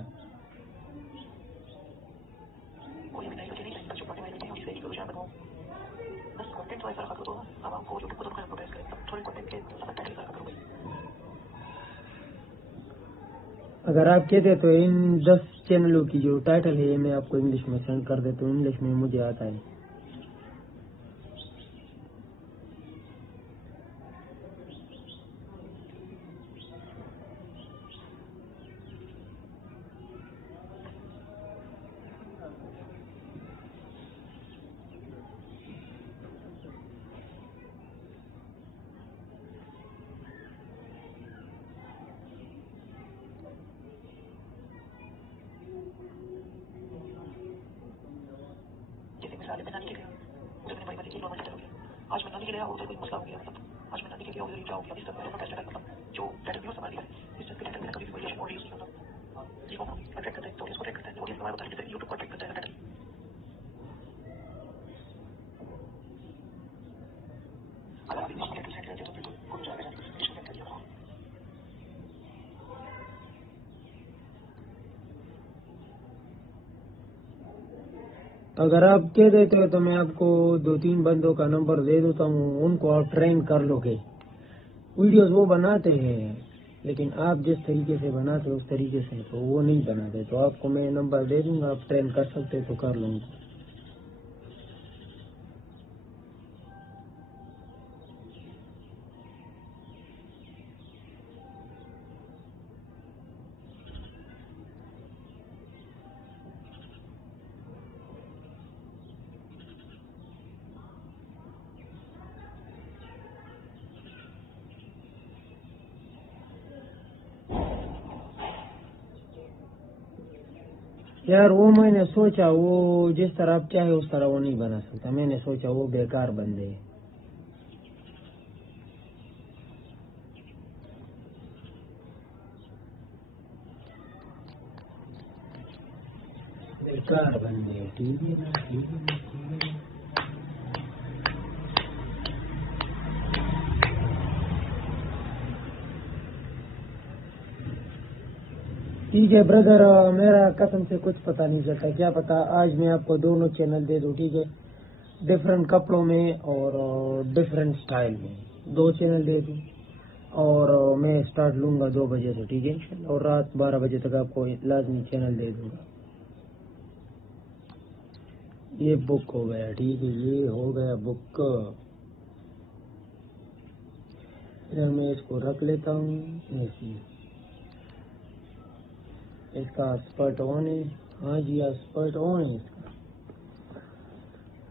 अगर आप कहते तो इन 10 चैनलों की जो टाइटल है मैं आपको इंग्लिश में सेंड कर देता हूँ, इंग्लिश में मुझे आता है। आज मैं नानी के लिए उधर कोई मसला हो गया, मतलब आज मैं नानी के लिए उधर क्या हो गया, इस तरह का कैसे मतलब जो टाइटल भी संभाल लिया, इस तरह के टाइटल मैंने कभी भी वेरिएशन और यूज नहीं करता, ठीक है? अट्रैक्ट करता है तो इसको अट्रैक्ट करता है, ऑडियंस को बताने के लिए यूट्यूब को अट्रैक्ट करता है टाइटल। अगर आप इसको टाइटल सेट करते तो बिल्कुल कोई जाएगा नहीं, इसको सेट कर दिया। अगर आप कह देते हो तो मैं आपको 2-3 बंदों का नंबर दे देता हूँ, उनको आप ट्रेन कर लोगे, वीडियोस वो बनाते हैं, लेकिन आप जिस तरीके से बनाते उस तरीके से तो वो नहीं बनाते। तो आपको मैं नंबर दे दूंगा, आप ट्रेन कर सकते तो कर लूँगा। यार वो मैंने सोचा वो जिस तरह आप चाहे उस तरह वो नहीं बना सकता। मैंने सोचा वो बेकार बंदे हैं। बेकार बंदे, ठीक है ना, ठीक है ना, ठीक है ना। ठीक है ब्रदर, मेरा कसम से कुछ पता नहीं चलता। क्या पता आज मैं आपको दोनों चैनल दे दूं, ठीक है, डिफरेंट कपड़ों में और डिफरेंट स्टाइल में 2 चैनल दे दूं। और मैं स्टार्ट लूंगा 2 बजे से, ठीक है, और रात 12 बजे तक आपको लाजमी चैनल दे दूंगा। ये बुक हो गया, ठीक है, ये हो गया बुक। फिर मैं इसको रख लेता हूँ। इसका स्पर्ट ऑन है। हाँ जी, स्पर्ट ऑन है इसका।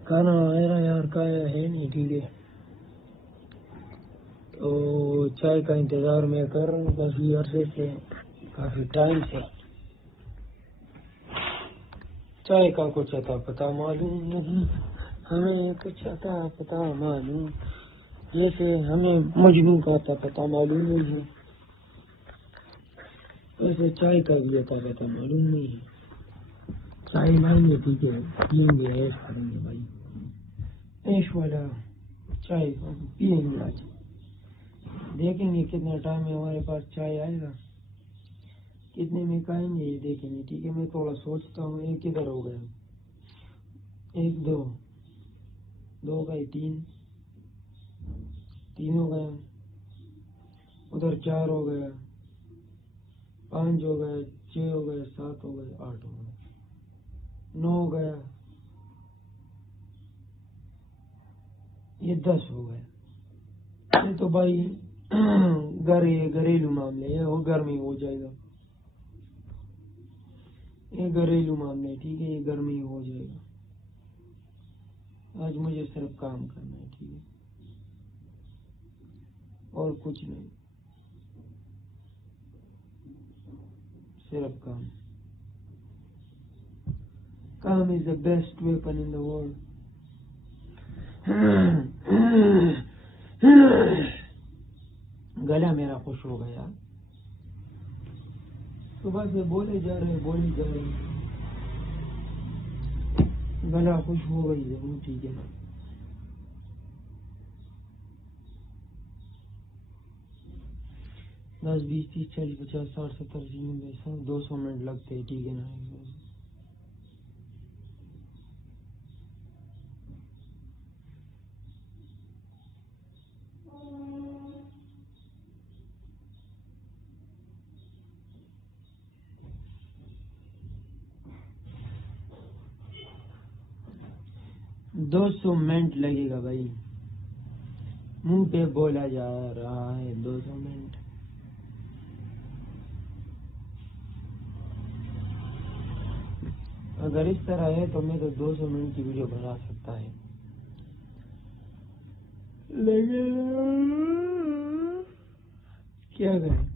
खाना मेरा यार का है नहीं, ठीक है, तो चाय का इंतजार मैं कर रहा हूँ काफी अरसे से, काफी टाइम से। चाय का कुछ अता पता मालूम नहीं हमें, कुछ अता पता मालूम, जैसे हमें मजनू का अता पता मालूम नहीं है, वैसे चाय का भी अता पता मालूम नहीं है। चाय लाएंगे, ठीक है, पियेंगे, ऐश करेंगे भाई, ऐश वाला चाय पियेंगे आज। देखेंगे कितना टाइम में हमारे पास चाय आएगा, कितने में खाएंगे ये देखेंगे, ठीक है। मैं थोड़ा सोचता हूँ। एक किधर हो गया, 1 2 2 गए, 3 हो गया, उधर 4 हो गया, 5 हो गया, 6 हो गया, 7 हो गया, 8 हो गया, 9 हो गया, ये 10 हो गया। ये तो भाई घरेलू मामले है, वो घर में हो जाएगा। ये घरेलू मामले, ठीक है, ये घर में ही हो जाएगा। आज मुझे सिर्फ काम करना है, ठीक है, और कुछ नहीं, सिर्फ काम। काम is the best weapon in the world. गला मेरा खुश हो गया, सुबह से बोले जा रहे, गला खुश हो गई है, ठीक है। 10 20 30 40 50 60 70 80 90 100 200 मिनट लगते हैं, ठीक है ना। दो 200 मिनट लगेगा भाई, मुंह पे बोला जा रहा है 200 मिनट। अगर इस तरह है तो मैं तो 200 मिनट की वीडियो बना सकता है, लेकिन क्या करें,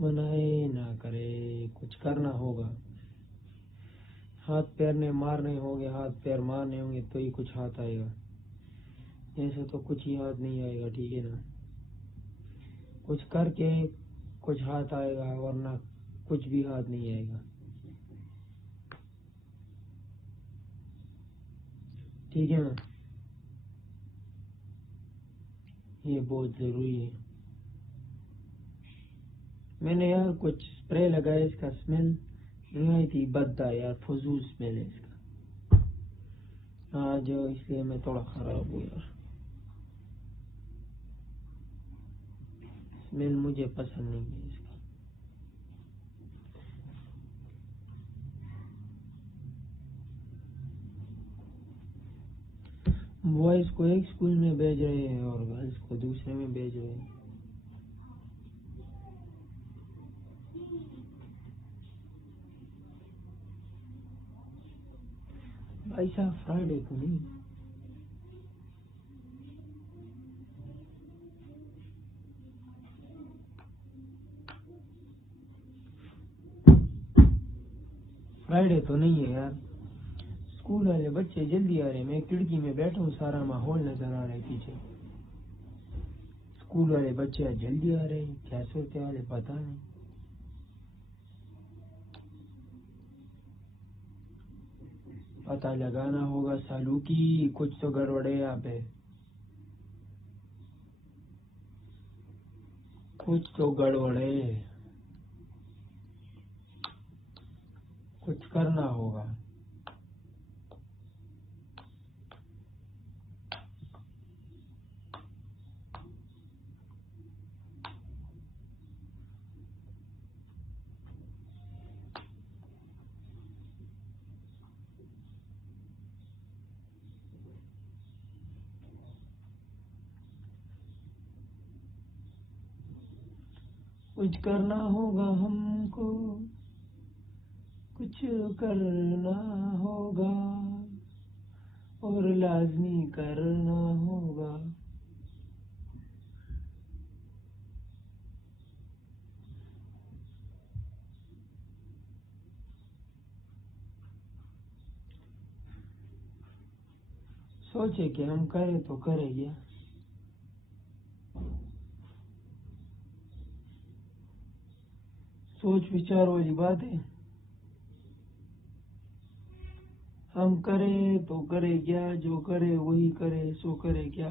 मनाए ना करे, कुछ करना होगा। हाथ पैर ने मारने होंगे, हाथ पैर मारने होंगे तो ही कुछ हाथ आएगा, ऐसे तो कुछ ही हाथ नहीं आएगा, ठीक है ना। कुछ करके कुछ हाथ आएगा, वरना कुछ भी हाथ नहीं आएगा, ठीक है ना। ये बहुत जरूरी है। मैंने यार कुछ स्प्रे लगाया, इसका स्मेल निहायत ही बदता है यार, फजूल स्मेल है इसका आज, इसलिए मैं थोड़ा खराब हूँ यार। स्मेल मुझे पसंद नहीं है इसका। बॉयज को एक स्कूल में भेज रहे हैं और गर्ल्स को दूसरे में भेज रहे हैं। भाई साहब फ्राइडे को नहीं, फ्राइडे तो नहीं है यार। स्कूल वाले बच्चे जल्दी आ रहे हैं। मैं खिड़की में बैठा हूँ, सारा माहौल नजर आ रहा है पीछे। स्कूल वाले बच्चे आज जल्दी आ रहे हैं, क्या सोचते वाले पता नहीं। पता लगाना होगा सालू की, कुछ तो गड़बड़ है यहाँ पे, कुछ तो गड़बड़ है, कुछ करना होगा। कुछ करना होगा हमको, कुछ करना होगा और लाजमी करना होगा। सोचे कि हम करें तो करेंगे। सोच विचार वाली बात है। हम करें तो करे क्या, जो करे वही करे, सो करे क्या।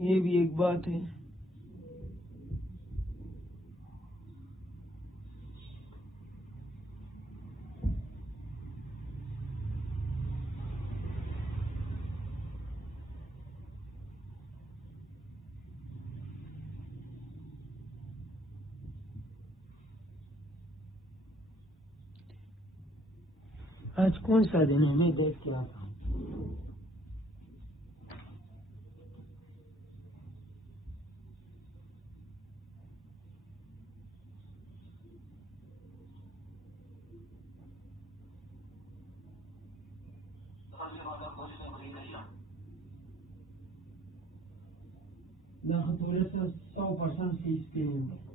ये भी एक बात है। आज कौन सा दिन है, मैं देख के आता हूँ। यहाँ थोड़े से 100% फीस पे होंगे।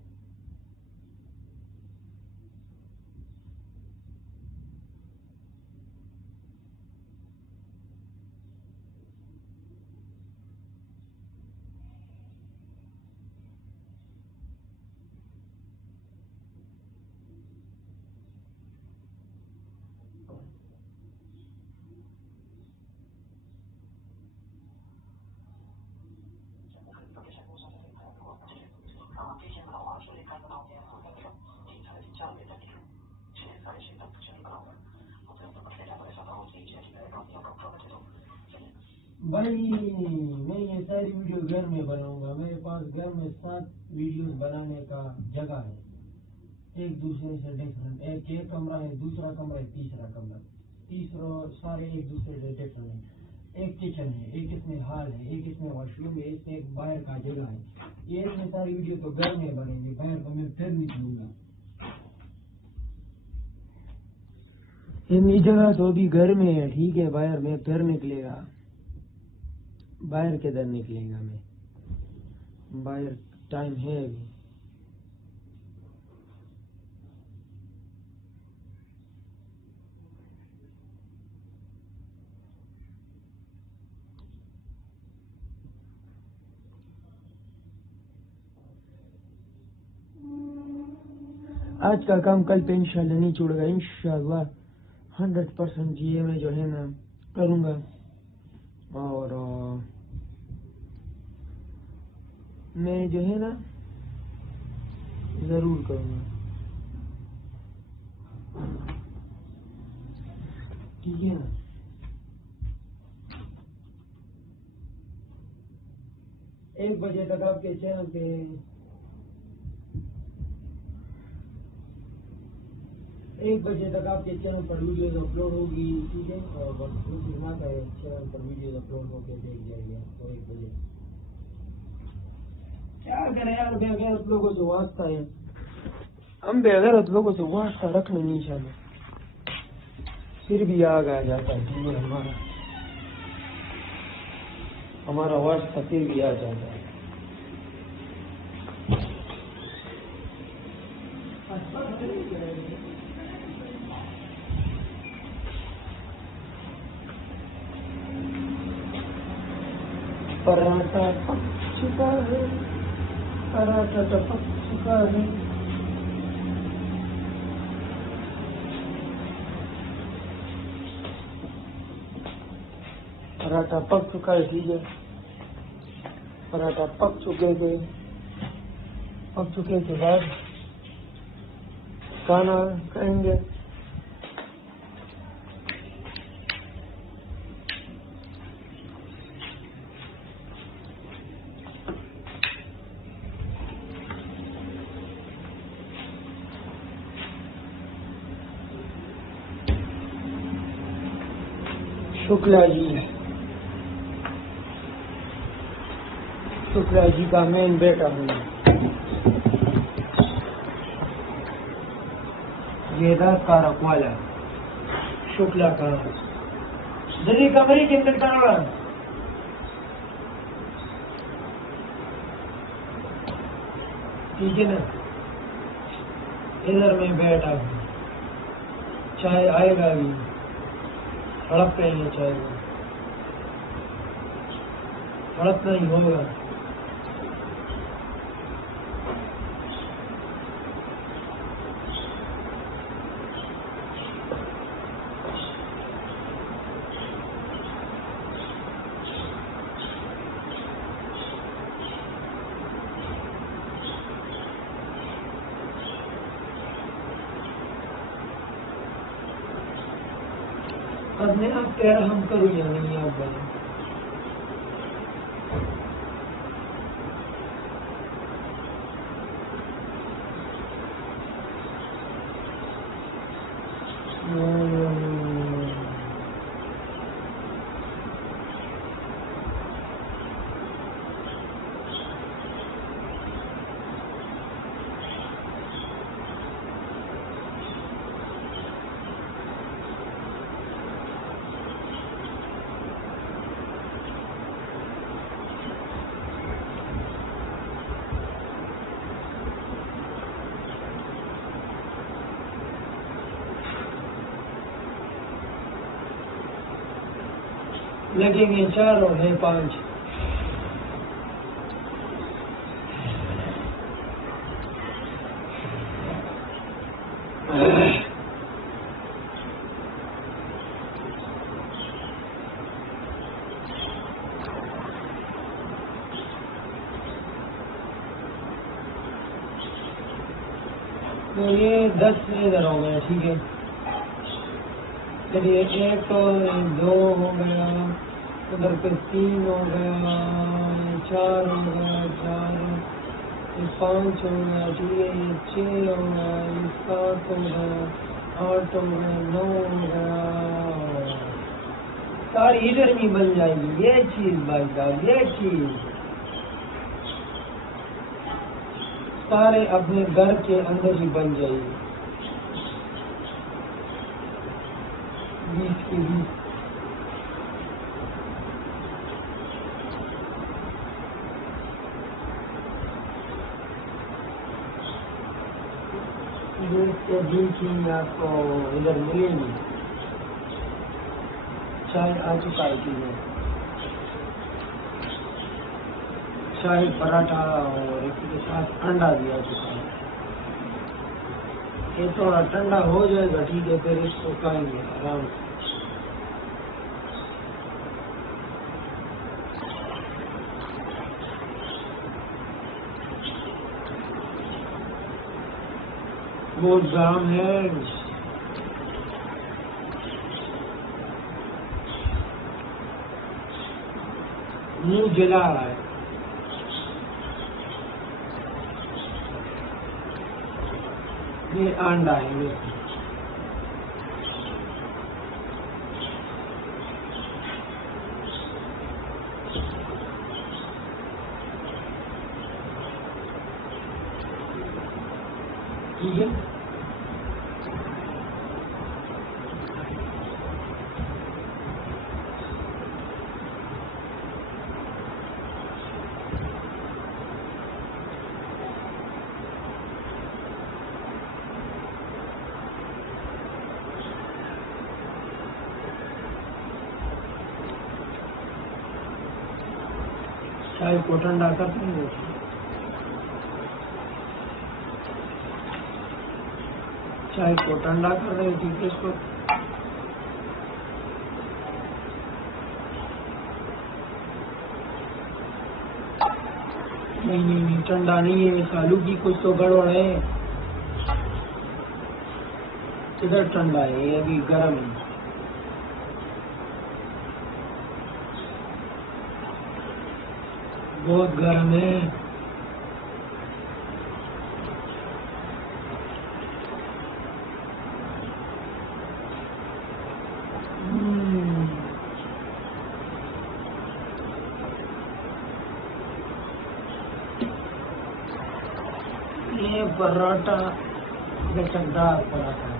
भाई मैं ये सारी वीडियो घर में बनाऊंगा। मेरे पास घर में 7 वीडियो बनाने का जगह है, एक दूसरे से डिफरेंट। एक कमरा है, दूसरा कमरा है, तीसरा कमरा, तीसरा सारे एक दूसरे से डिफरेंट है। एक किचन है, एक इसमें हॉल है, एक इसमें वॉशरूम है, इसमें एक बाहर का जगह है। ये इसमें सारी वीडियो तो घर में बनेंगे, बाहर को मैं फिर निकलूंगा। ये जगह तो अभी घर में है, ठीक है, बाहर में फिर निकलेगा। बाहर किधर निकलेगा मैं, बाहर टाइम है अभी। आज का काम कल पे इंशाल्लाह नहीं छोड़ेगा, इंशाल्लाह 100% ये मैं जो है ना करूँगा और मैं जो है ना जरूर करूँगा, ठीक है ना। 1 बजे तक आपके चैनल पे 1 बजे तक आपके चैनल पर वीडियोज अपलोड होगी, ठीक है। और हमारे चैनल पर वीडियोज अपलोड होकर देख जाएंगे तो 1 बजे। क्या करें यार, बेगैरत लोगों से वास्ता है, हम बेगैरत लोगों से वास्ता रखने नहीं चाहते, फिर भी आग आ जाता है हमारा वास्ता फिर भी आ जाता है। पराठा पक चुका है, पराठा तो पक चुका है। पराठा पक चुका है, ठीक है। पराठा पक चुके के बाद खाना खाएंगे। शुक्ला जी का मेन बेटा हूँ, ये का रखवाला शुक्ला का जल्दी कमरे के अंदर का ठीक है ना। इधर मैं बैठा हूँ, चाय आएगा अभी, हड़प करेंगे चाय को, हड़प नहीं होगा। अपने आप क्या हम करूँ या नहीं आप बोले। लगेंगे 4 और है 5। तो ये 10 इधर हो गया, ठीक है। चलिए 1 तो 2 हो गया, उधर पे 3 हो गया, 4 हो गया, 5 हो गया, ठीक है। ये 6 हो गया, ये 7 हो गया, 8 हो गया, 9 हो गया। सारी इधर नहीं बन जाएगी ये चीज भाई साहब, ये चीज सारे अपने घर के अंदर ही बन जाएगी। 20 के 20 के 20 ही आपको इधर मिलेंगी। चाय आ चुका है, ठीक है। चाय पराठा और इसके साथ अंडा भी आ चुका है। ये थोड़ा ठंडा हो जाएगा, ठीक है, फिर इसको खाएंगे आराम से। बहुत जाम है, मुंह जला रहा है। ये अंडा है ये। ठीक है, चाय को ठंडा करते हैं। चाय को ठंडा कर रहे थे इसको। नहीं, ठंडा नहीं है, आलू की कुछ तो गड़बड़ है। किधर ठंडा है, ये अभी गर्म है। बहुत गर्म है। ये पराठा लचकदार पराठा।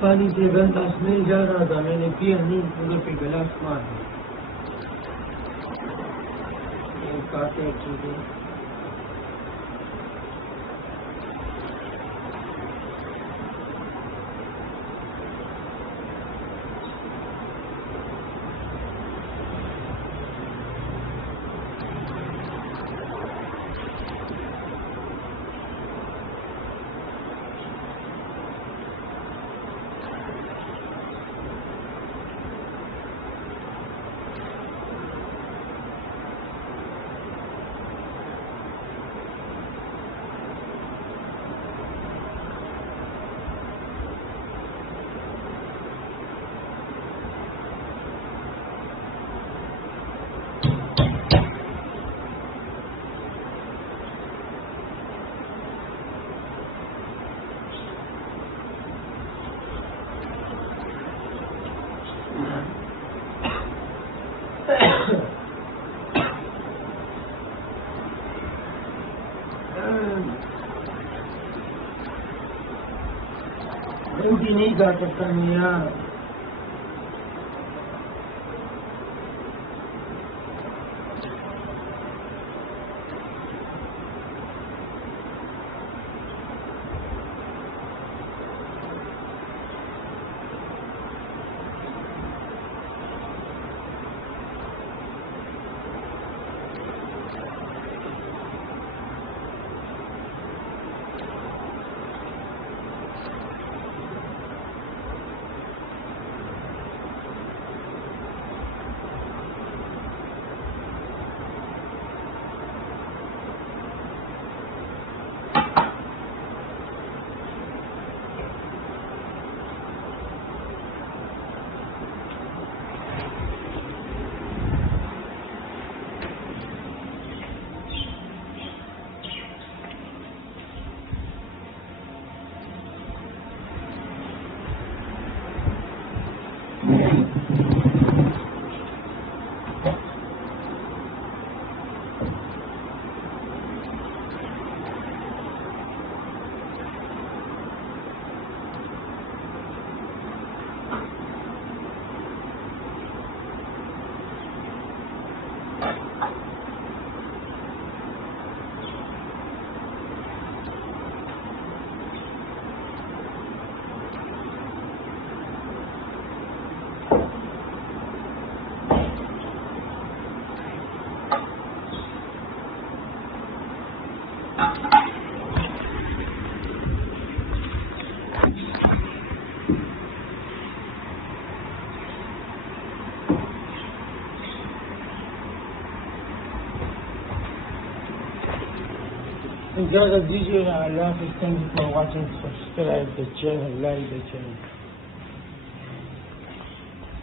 पानी से गंदा स्मेल जा रहा था, मैंने पिया नहीं, उधर पे गिलास मार दिया। काटे चीजें जल्दी नहीं जा सकता यार। इजाज़त दीजिएगा। अल्लाह हाफ़िज़। Thank you for watching. Subscribe the channel, like the channel.